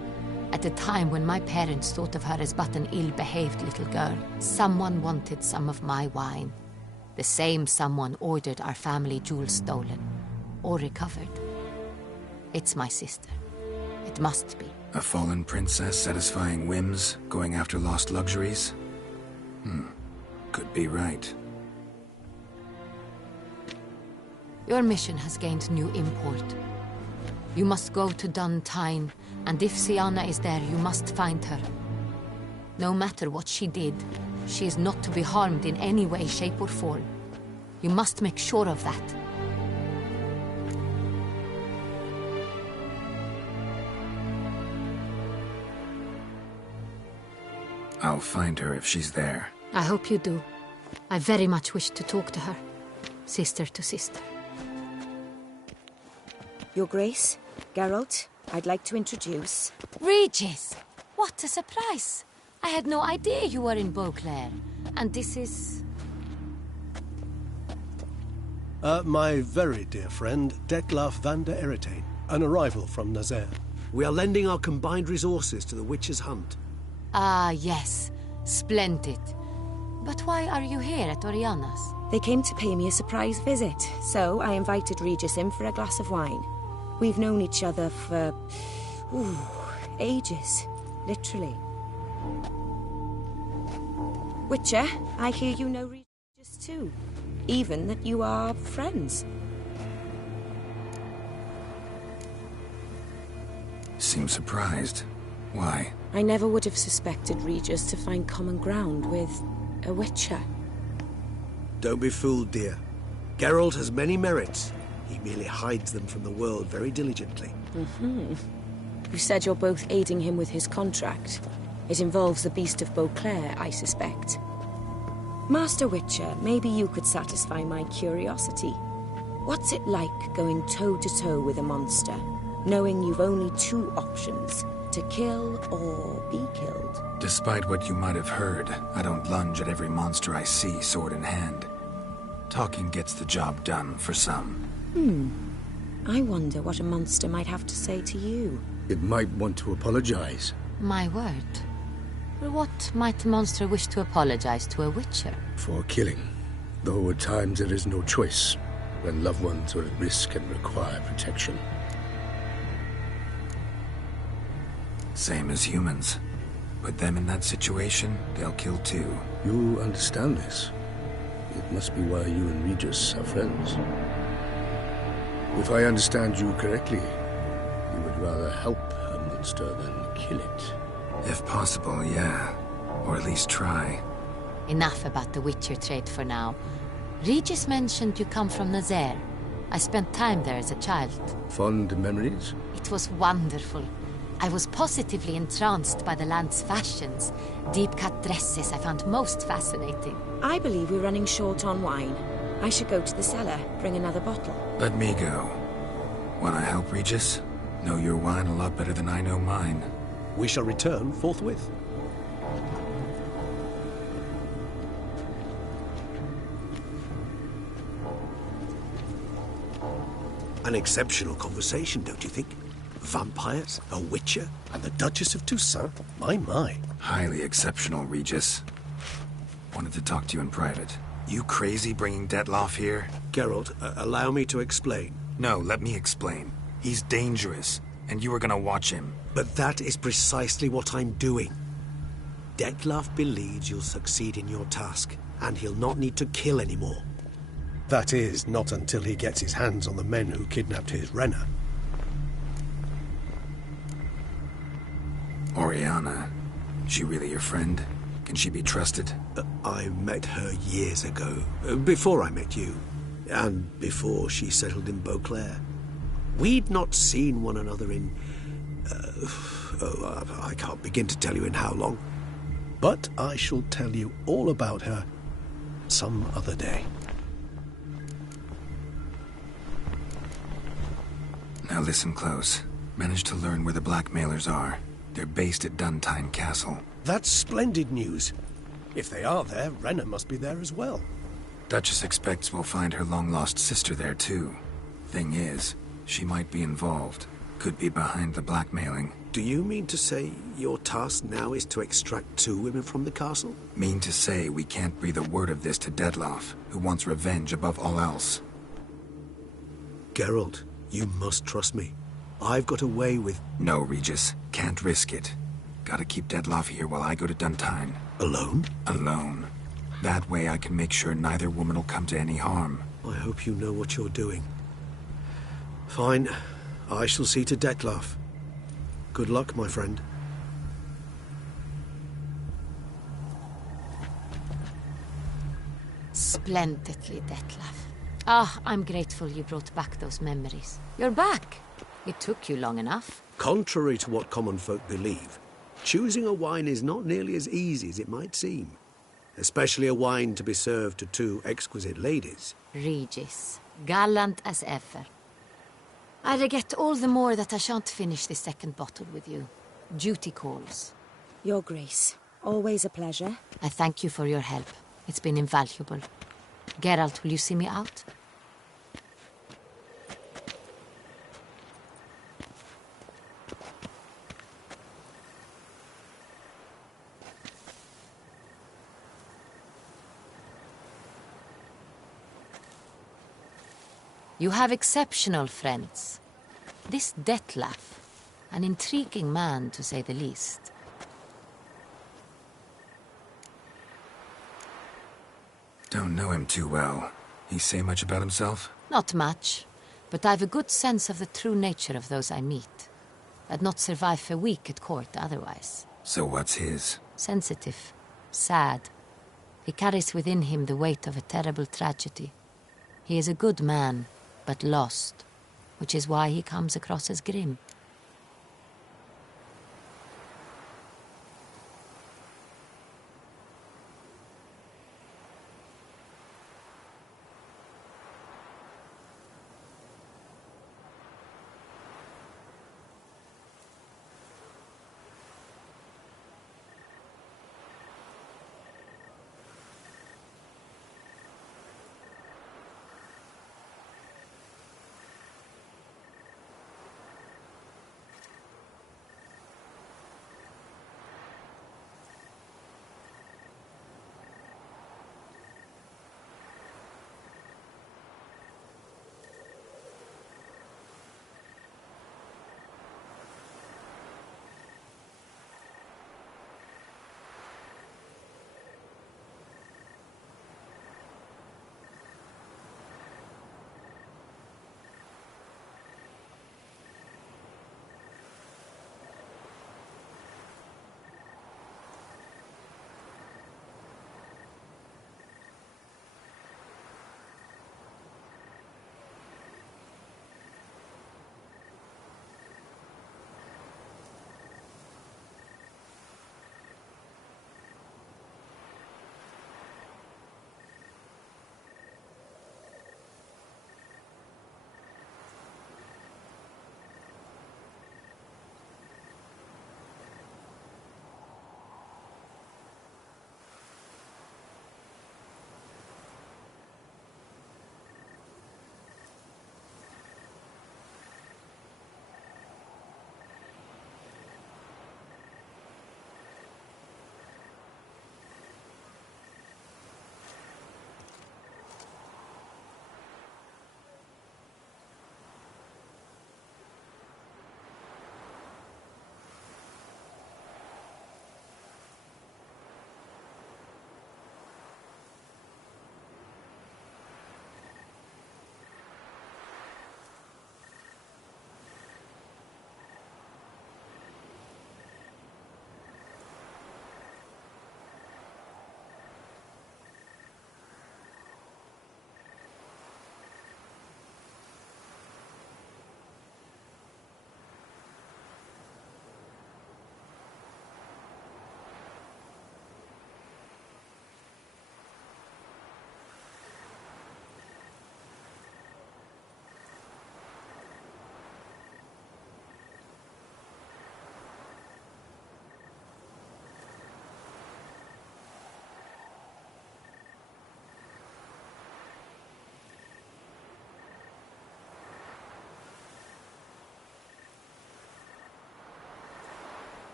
At a time when my parents thought of her as but an ill-behaved little girl, someone wanted some of my wine. The same someone ordered our family jewels stolen, or recovered. It's my sister. It must be. A fallen princess satisfying whims, going after lost luxuries? Could be right. Your mission has gained new import. You must go to Dun Tine, and if Syanna is there, you must find her. No matter what she did, she is not to be harmed in any way, shape, or form. You must make sure of that. I'll find her if she's there. I hope you do. I very much wish to talk to her. Sister to sister. Your Grace, Geralt, I'd like to introduce... Regis! What a surprise! I had no idea you were in Beauclair. And this is... My very dear friend, Detlaf van der Eretain, an arrival from Nazaire. We are lending our combined resources to the Witcher's hunt. Ah, yes. Splendid. But why are you here at Oriana's? They came to pay me a surprise visit, so I invited Regis in for a glass of wine. We've known each other for... ages. Literally. Witcher, I hear you know Regis too. Even that you are friends. Seem surprised. Why? I never would have suspected Regis to find common ground with a Witcher. Don't be fooled, dear. Geralt has many merits. He merely hides them from the world very diligently. You said you're both aiding him with his contract. It involves the Beast of Beauclair, I suspect. Master Witcher, maybe you could satisfy my curiosity. What's it like going toe-to-toe with a monster, knowing you've only 2 options, to kill or be killed? Despite what you might have heard, I don't lunge at every monster I see, sword in hand. Talking gets the job done, for some. I wonder what a monster might have to say to you. It might want to apologize. My word. What might a monster wish to apologize to a Witcher? For killing. Though at times there is no choice, when loved ones are at risk and require protection. Same as humans. Put them in that situation, they'll kill too. You understand this. It must be why you and Regis are friends. If I understand you correctly, you would rather help a monster than kill it. If possible, yeah. Or at least try. Enough about the Witcher trade for now. Regis mentioned you come from Nazaire. I spent time there as a child. Fond memories? It was wonderful. I was positively entranced by the land's fashions. Deep-cut dresses I found most fascinating. I believe we're running short on wine. I should go to the cellar, bring another bottle. Let me go. Wanna help, Regis? Know your wine a lot better than I know mine. We shall return forthwith. An exceptional conversation, don't you think? Vampires, a Witcher, and the Duchess of Toussaint. My. Highly exceptional, Regis. Wanted to talk to you in private. You crazy bringing Detlaf here? Geralt, allow me to explain. No, let me explain. He's dangerous, and you were gonna watch him. But that is precisely what I'm doing. Dettlaff believes you'll succeed in your task, and he'll not need to kill anymore. That is, not until he gets his hands on the men who kidnapped his Renna. Oriana, she really your friend? Can she be trusted? I met her years ago, before I met you, and before she settled in Beauclair. We'd not seen one another in... I can't begin to tell you in how long. But I shall tell you all about her some other day. Now listen close. Managed to learn where the blackmailers are. They're based at Duntine Castle. That's splendid news. If they are there, Renna must be there as well. Duchess expects we'll find her long-lost sister there, too. Thing is, she might be involved. Could be behind the blackmailing. Do you mean to say your task now is to extract 2 women from the castle? Mean to say we can't breathe a word of this to Dettlaff, who wants revenge above all else. Geralt, you must trust me. I've got away with... No, Regis. Can't risk it. Gotta keep Dettlaff here while I go to Duntine. Alone? Alone. That way I can make sure neither woman will come to any harm. I hope you know what you're doing. Fine. I shall see to Dettlaff. Good luck, my friend. Splendidly, Dettlaff. Ah, I'm grateful you brought back those memories. You're back. It took you long enough. Contrary to what common folk believe, choosing a wine is not nearly as easy as it might seem. Especially a wine to be served to 2 exquisite ladies. Regis, gallant as ever. I regret all the more that I shan't finish the 2nd bottle with you. Duty calls. Your Grace, always a pleasure. I thank you for your help. It's been invaluable. Geralt, will you see me out? You have exceptional friends. This Dettlaff, an intriguing man to say the least. Don't know him too well. He say much about himself? Not much, but I've a good sense of the true nature of those I meet. I'd not survive a week at court otherwise. So what's his? Sensitive, sad. He carries within him the weight of a terrible tragedy. He is a good man, but lost, which is why he comes across as grim.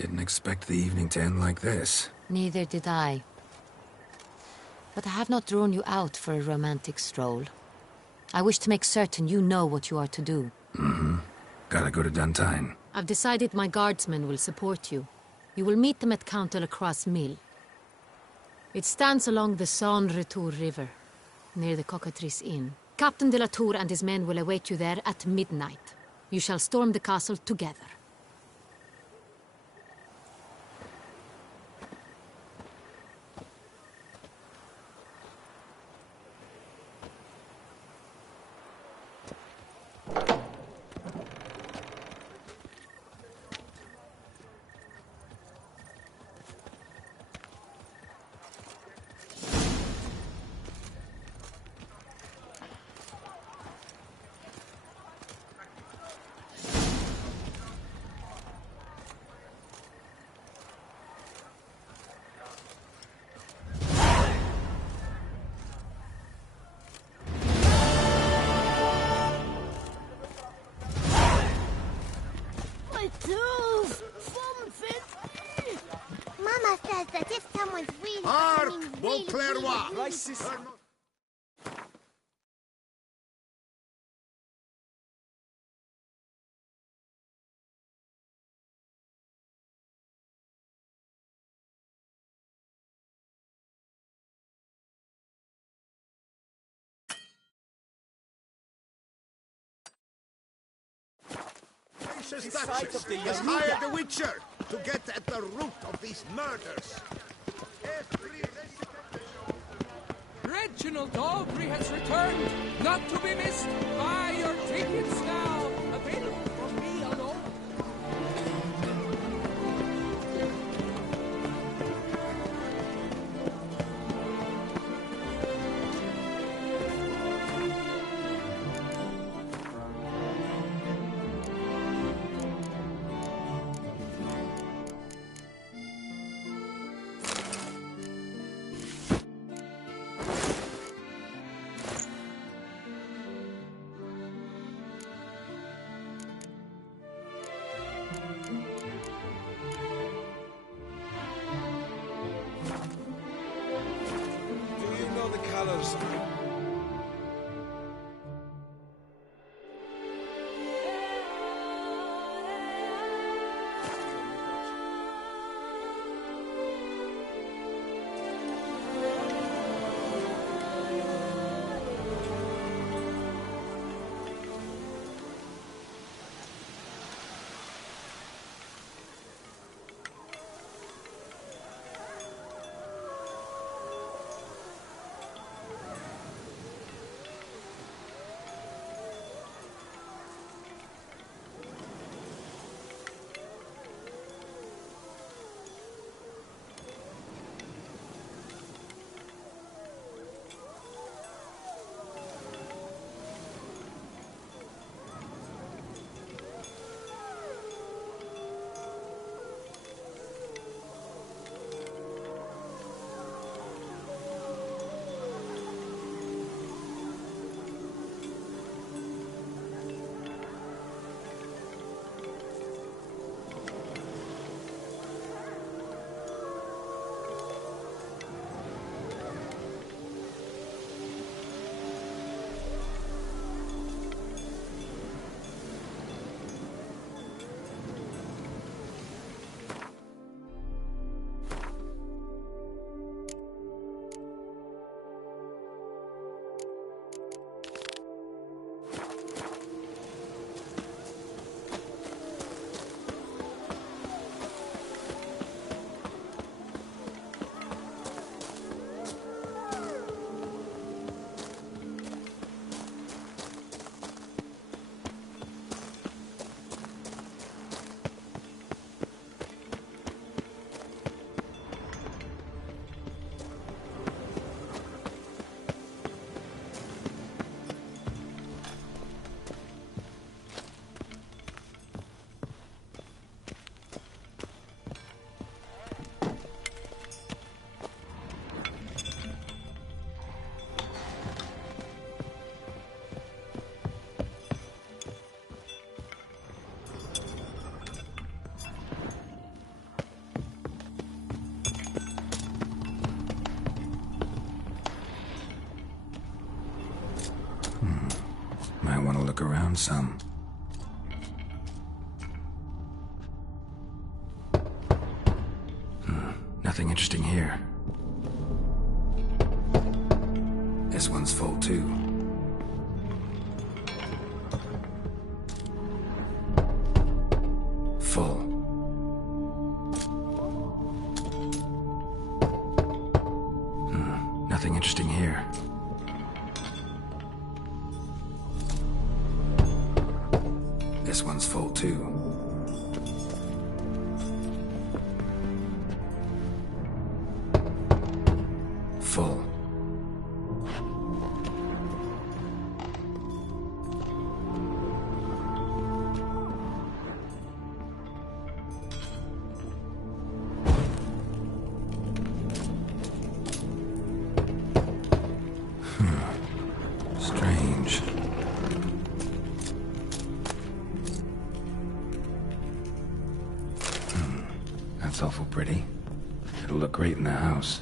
Didn't expect the evening to end like this. Neither did I. But I have not drawn you out for a romantic stroll. I wish to make certain you know what you are to do. Mm-hmm. Gotta go to Duntine. I've decided my guardsmen will support you. You will meet them at Count Delacroix' mill. It stands along the Saône-Retour River, near the Cockatrice Inn. Captain de la Tour and his men will await you there at midnight. You shall storm the castle together. Mama says that if someone's really Hark, coming Beauclerc! Crisis. Gracious Duchess has hired a witcher to get at the root of these murders. Reginald Aubrey has returned, not to be missed. Buy your tickets now. Available from me alone. Colors. look around some. Nothing interesting here. This one's full too. Full. Nothing interesting here. This one's full too. Full. Strange. That's awful pretty. It'll look great in the house.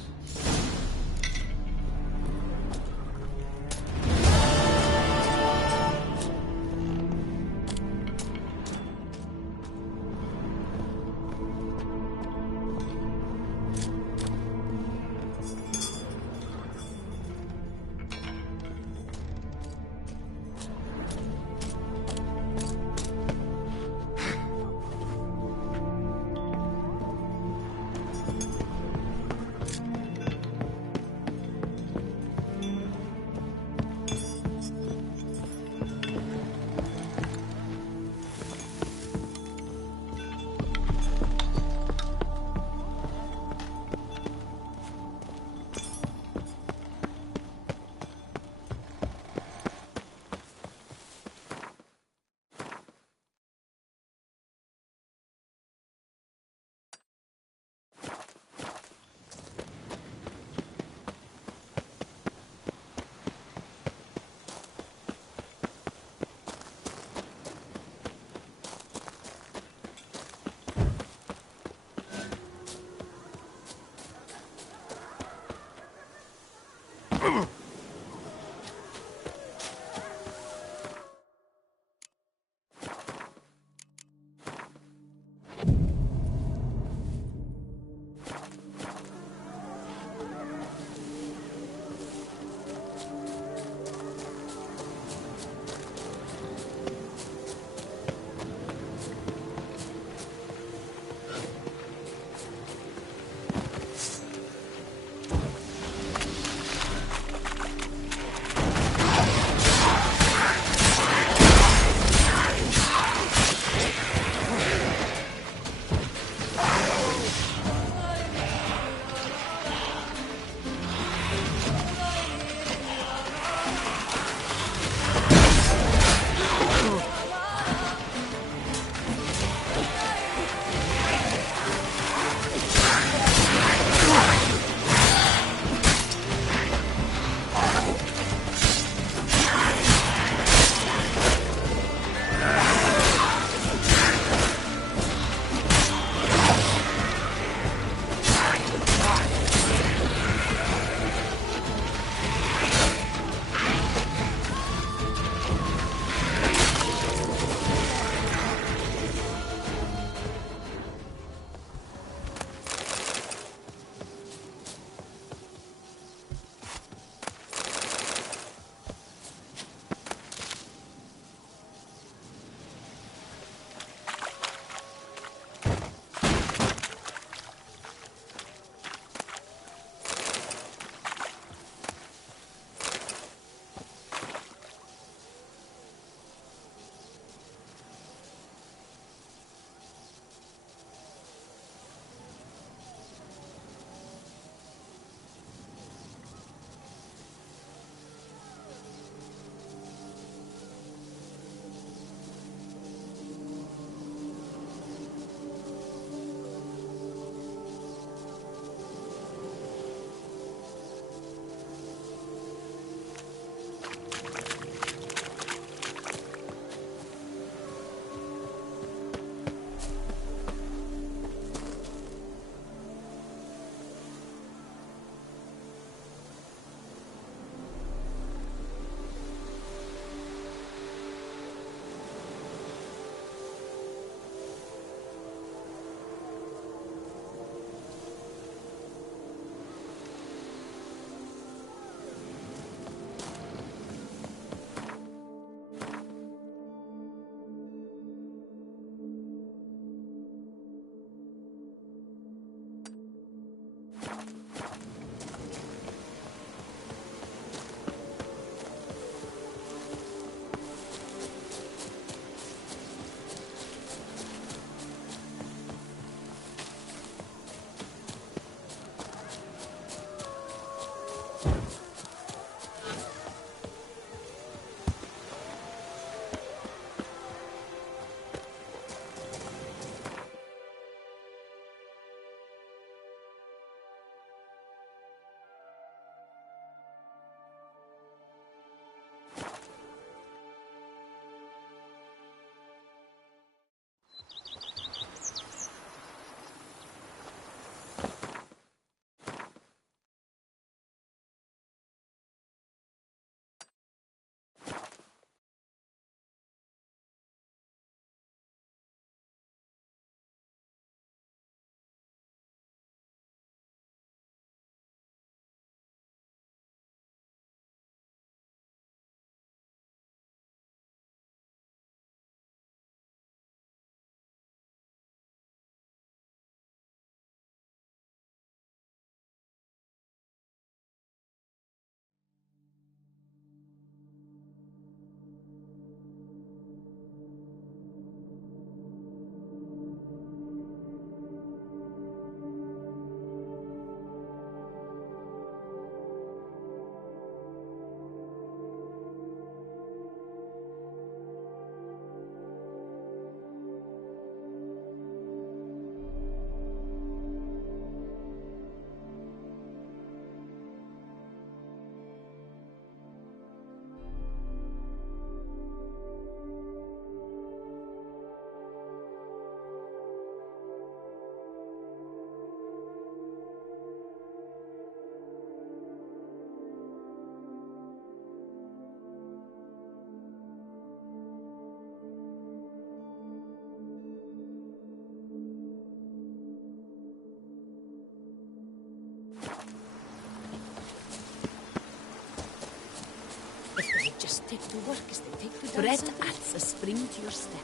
take to work as they take to bread adds a spring to your step.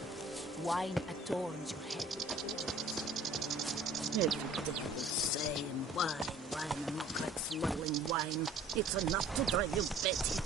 Wine adorns your head. Every day the same. Wine, and not like swirling wine. It's enough to drive you batty.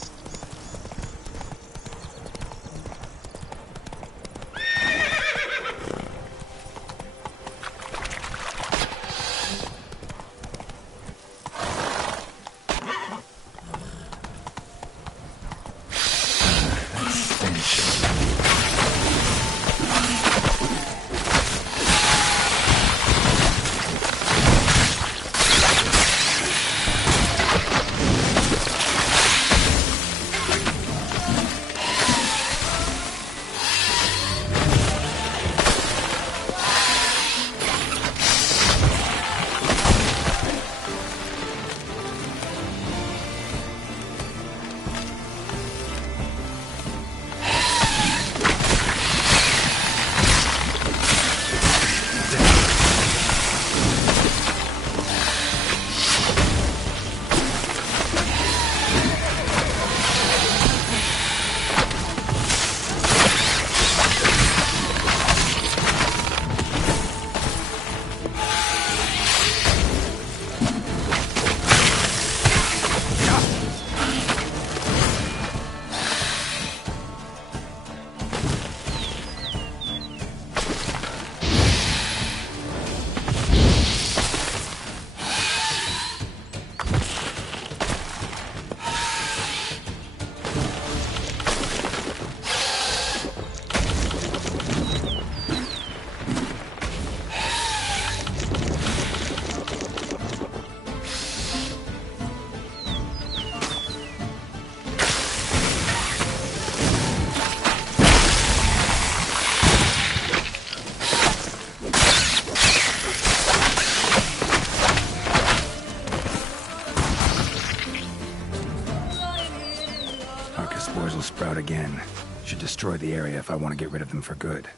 Spores will sprout again. Should destroy the area if I want to get rid of them for good.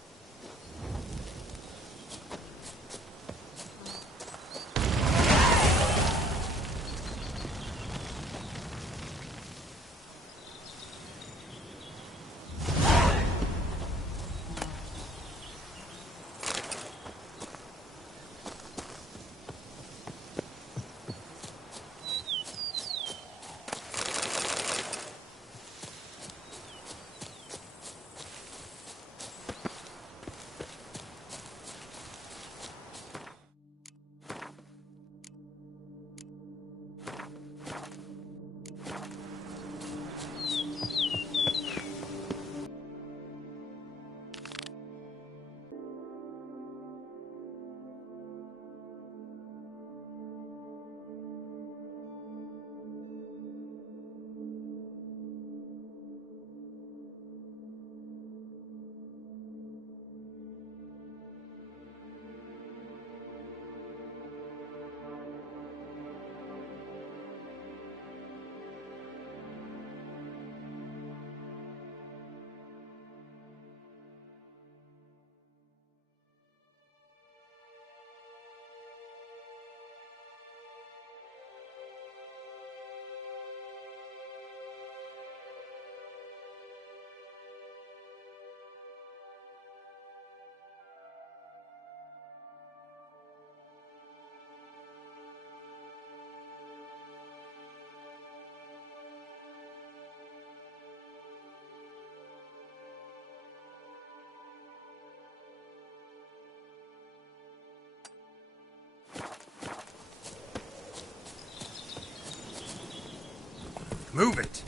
Move it!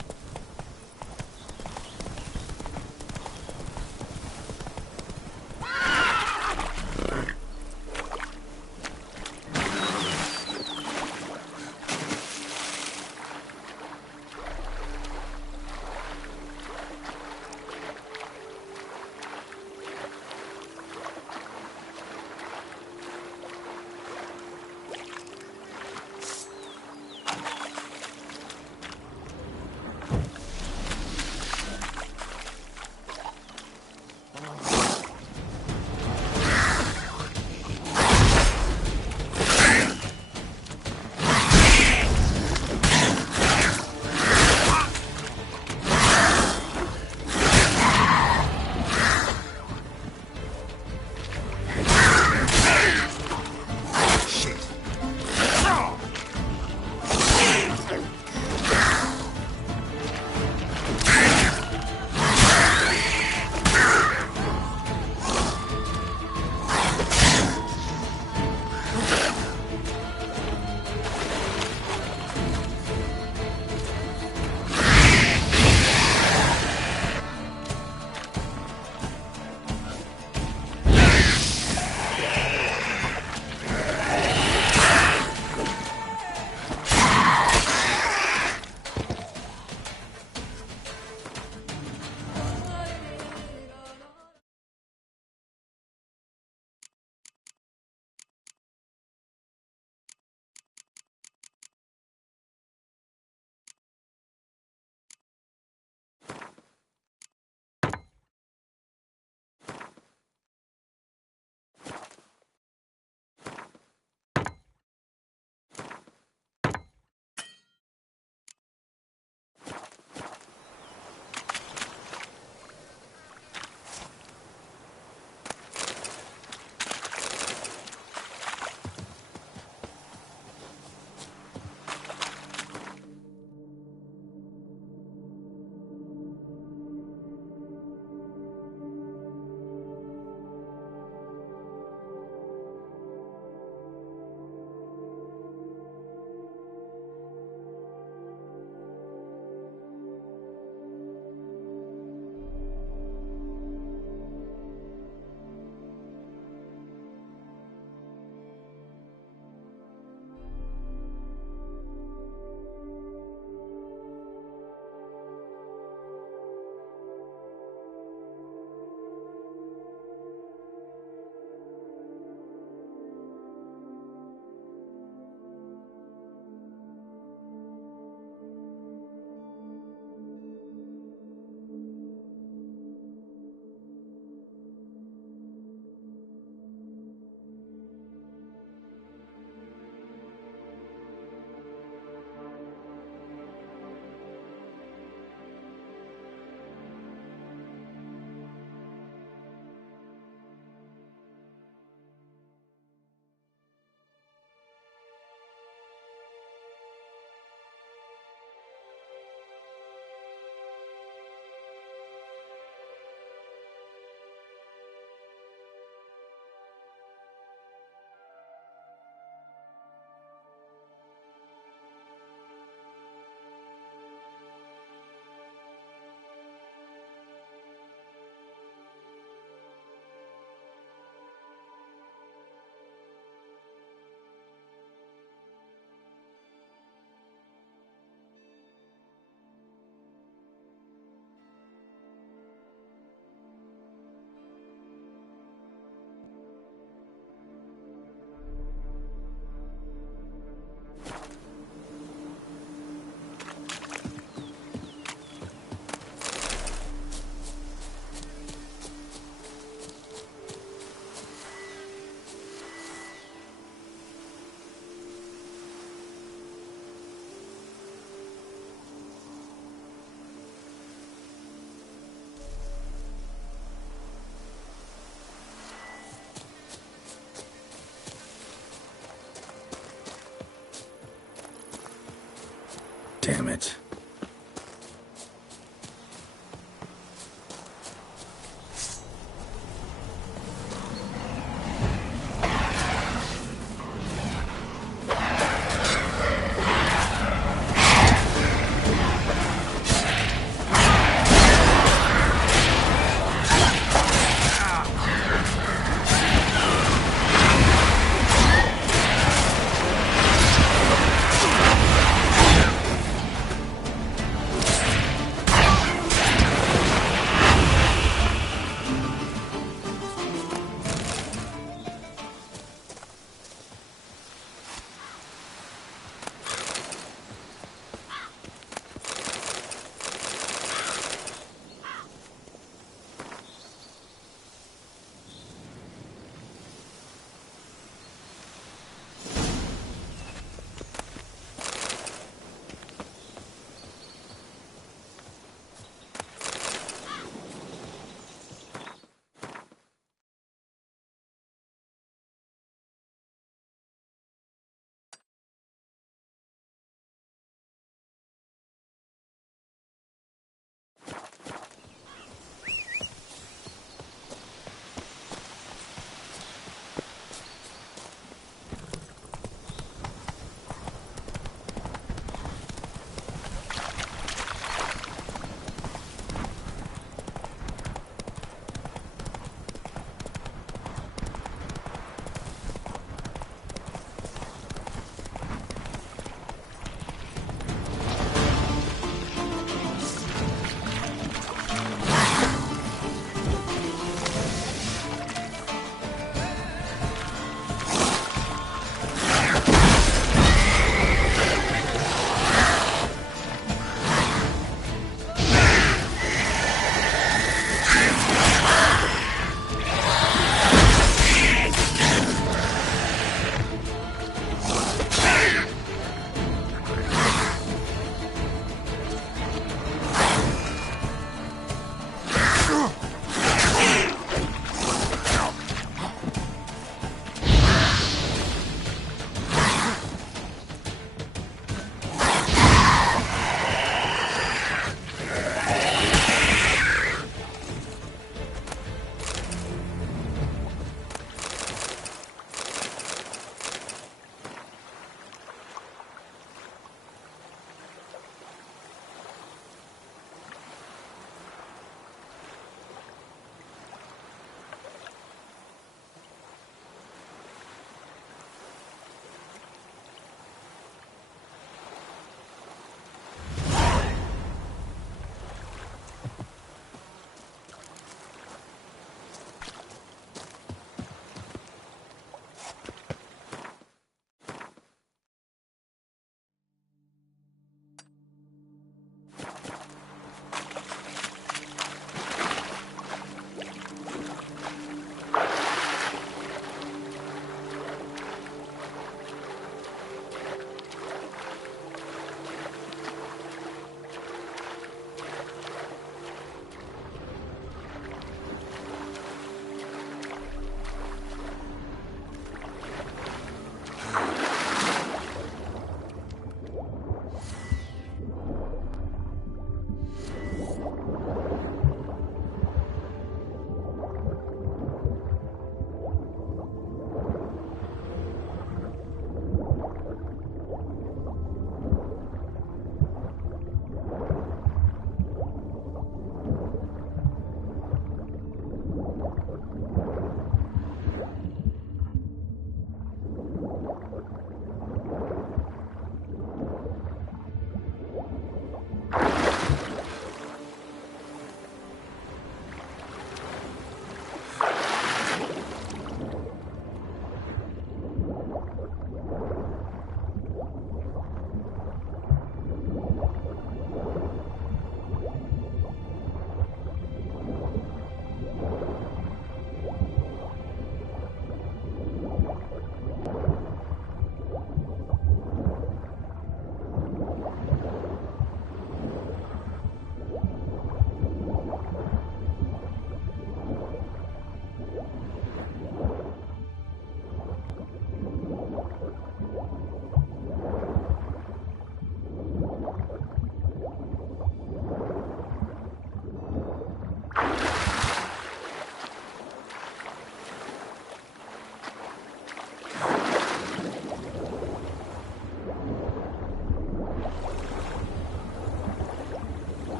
Damn it.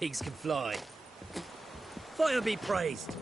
pigs can fly. Fire be praised.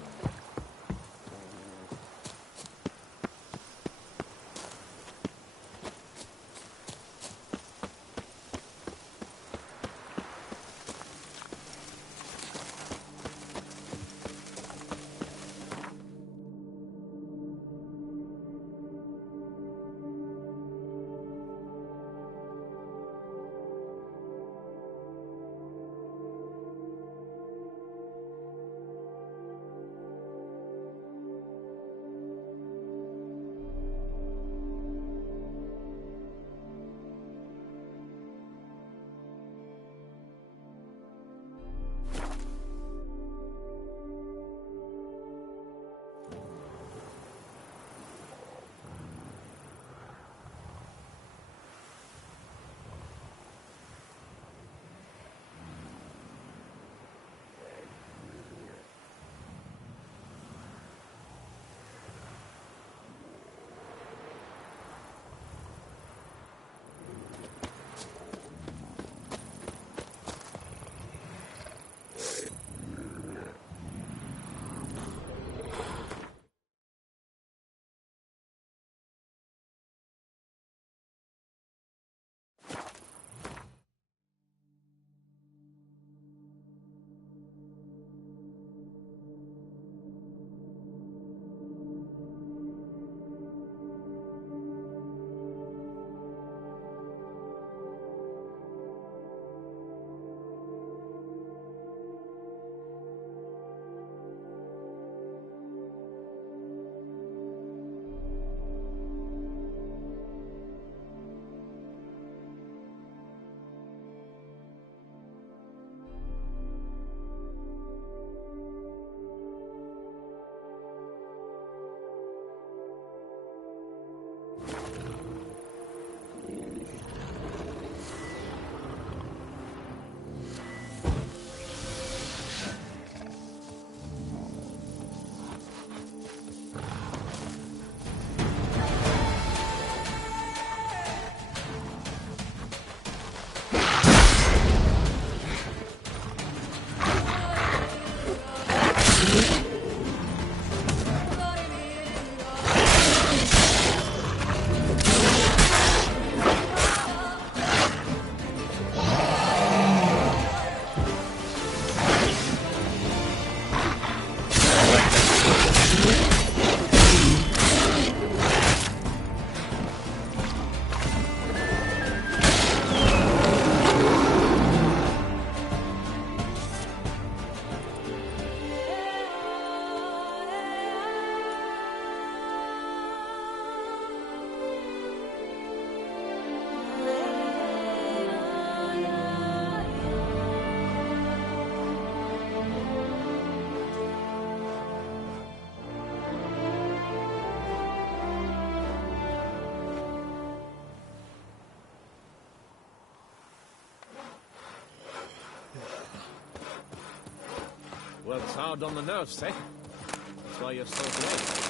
Works hard on the nerves, eh? That's why you're so late.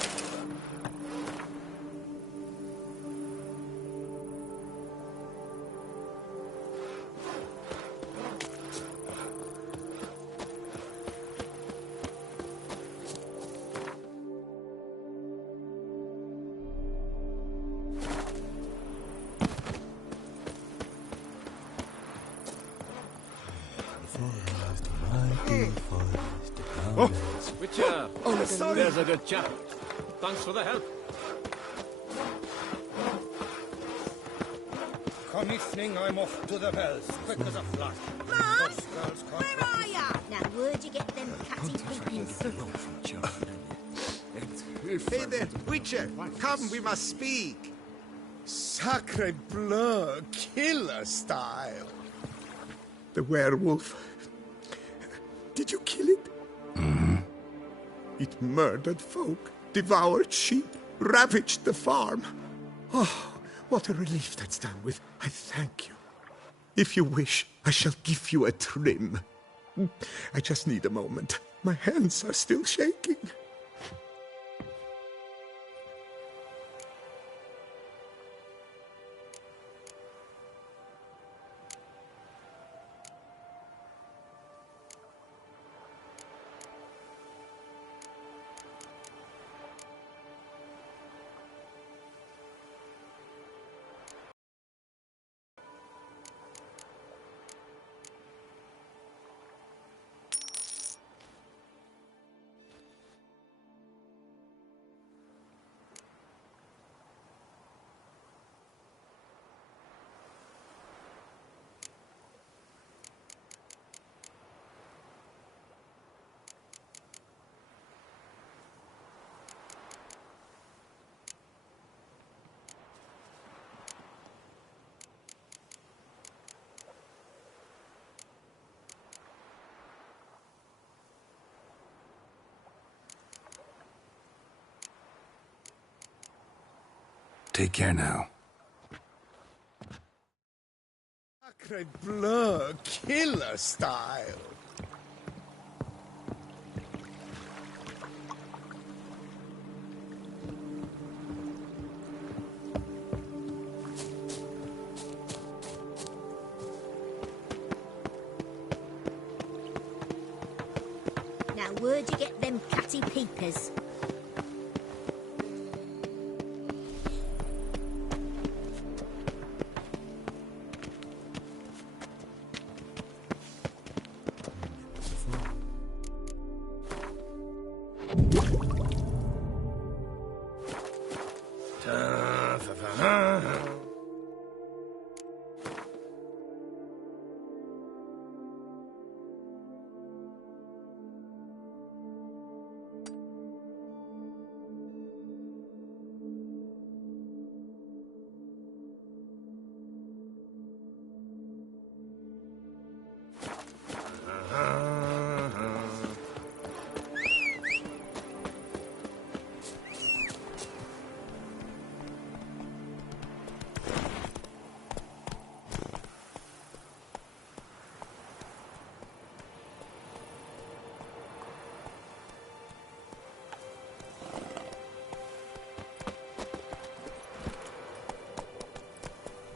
Oh. Witcher, there's a good chap. Thanks for the help. Come evening, I'm off to the bells, quick as a flash. Mom, where are ya? Now, where'd you get them catty pigeons? Hey there, Witcher! Come, we must speak! Sacre bleu, killer style! The werewolf. Did you kill it? It murdered folk, devoured sheep, ravaged the farm. Oh, what a relief that's done with. I thank you. If you wish, I shall give you a trim. I just need a moment. My hands are still shaking. Take care now. Sacre bleu, killer style. Now, where'd you get them catty peepers?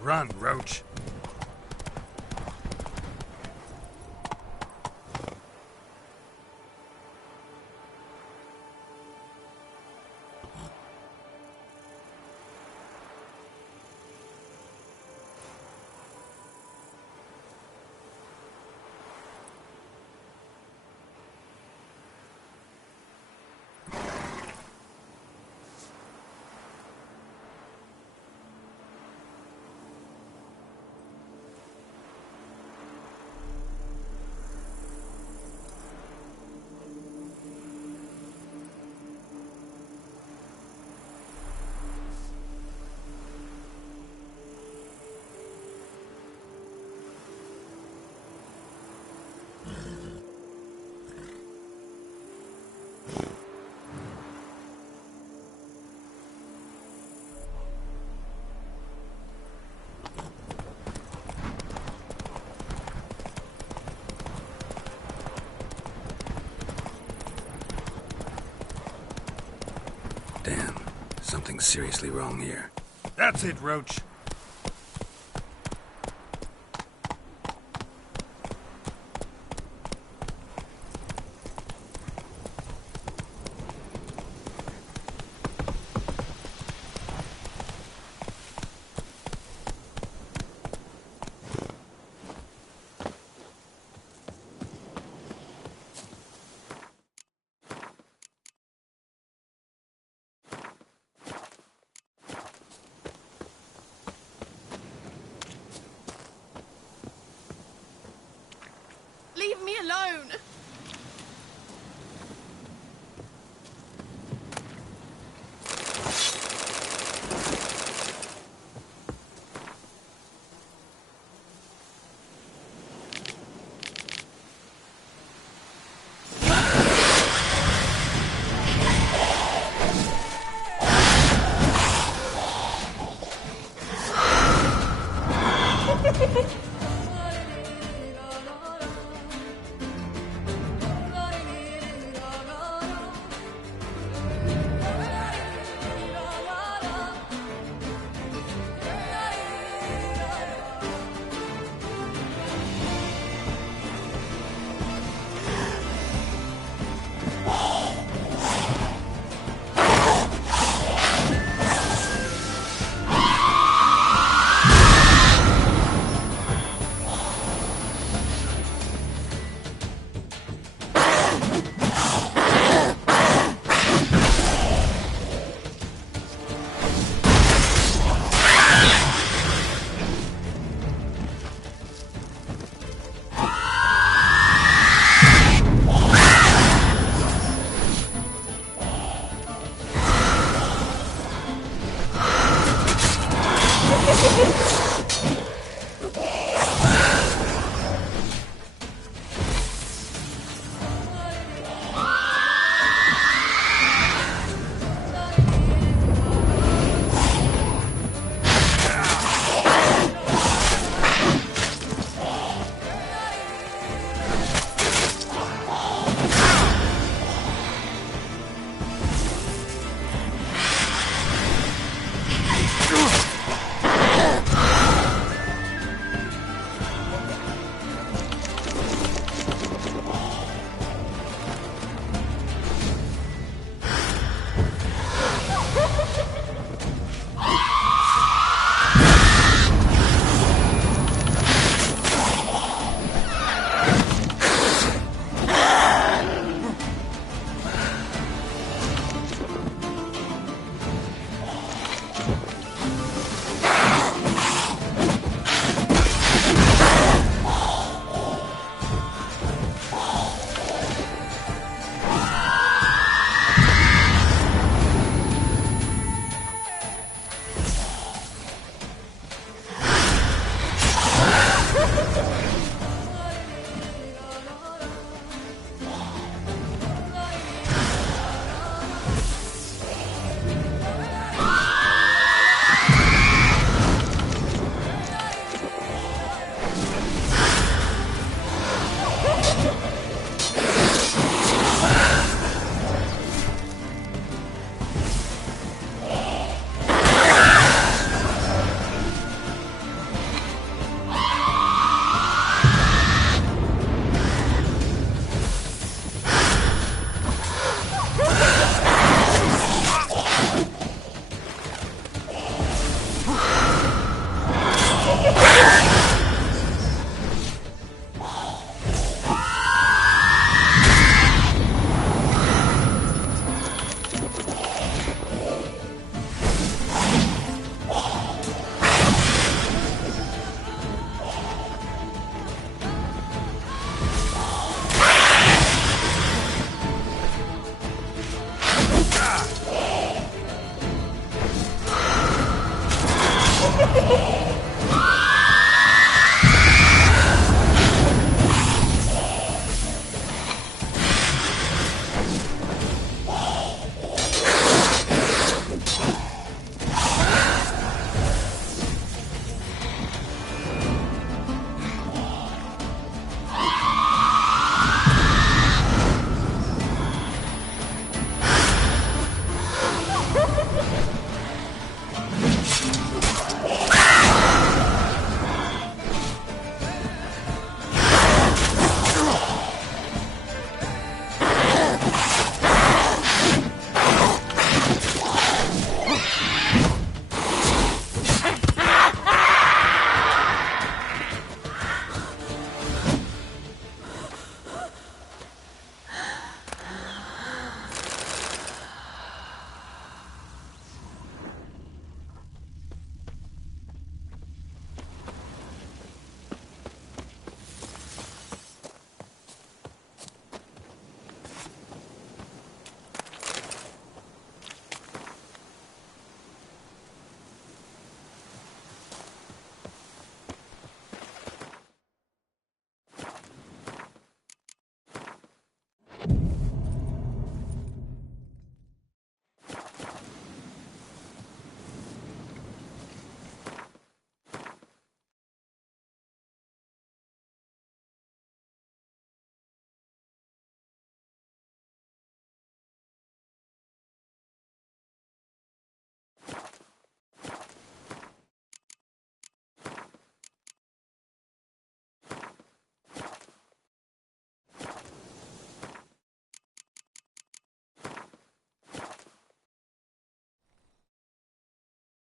Run, Roach. Damn, something's seriously wrong here. That's it, Roach.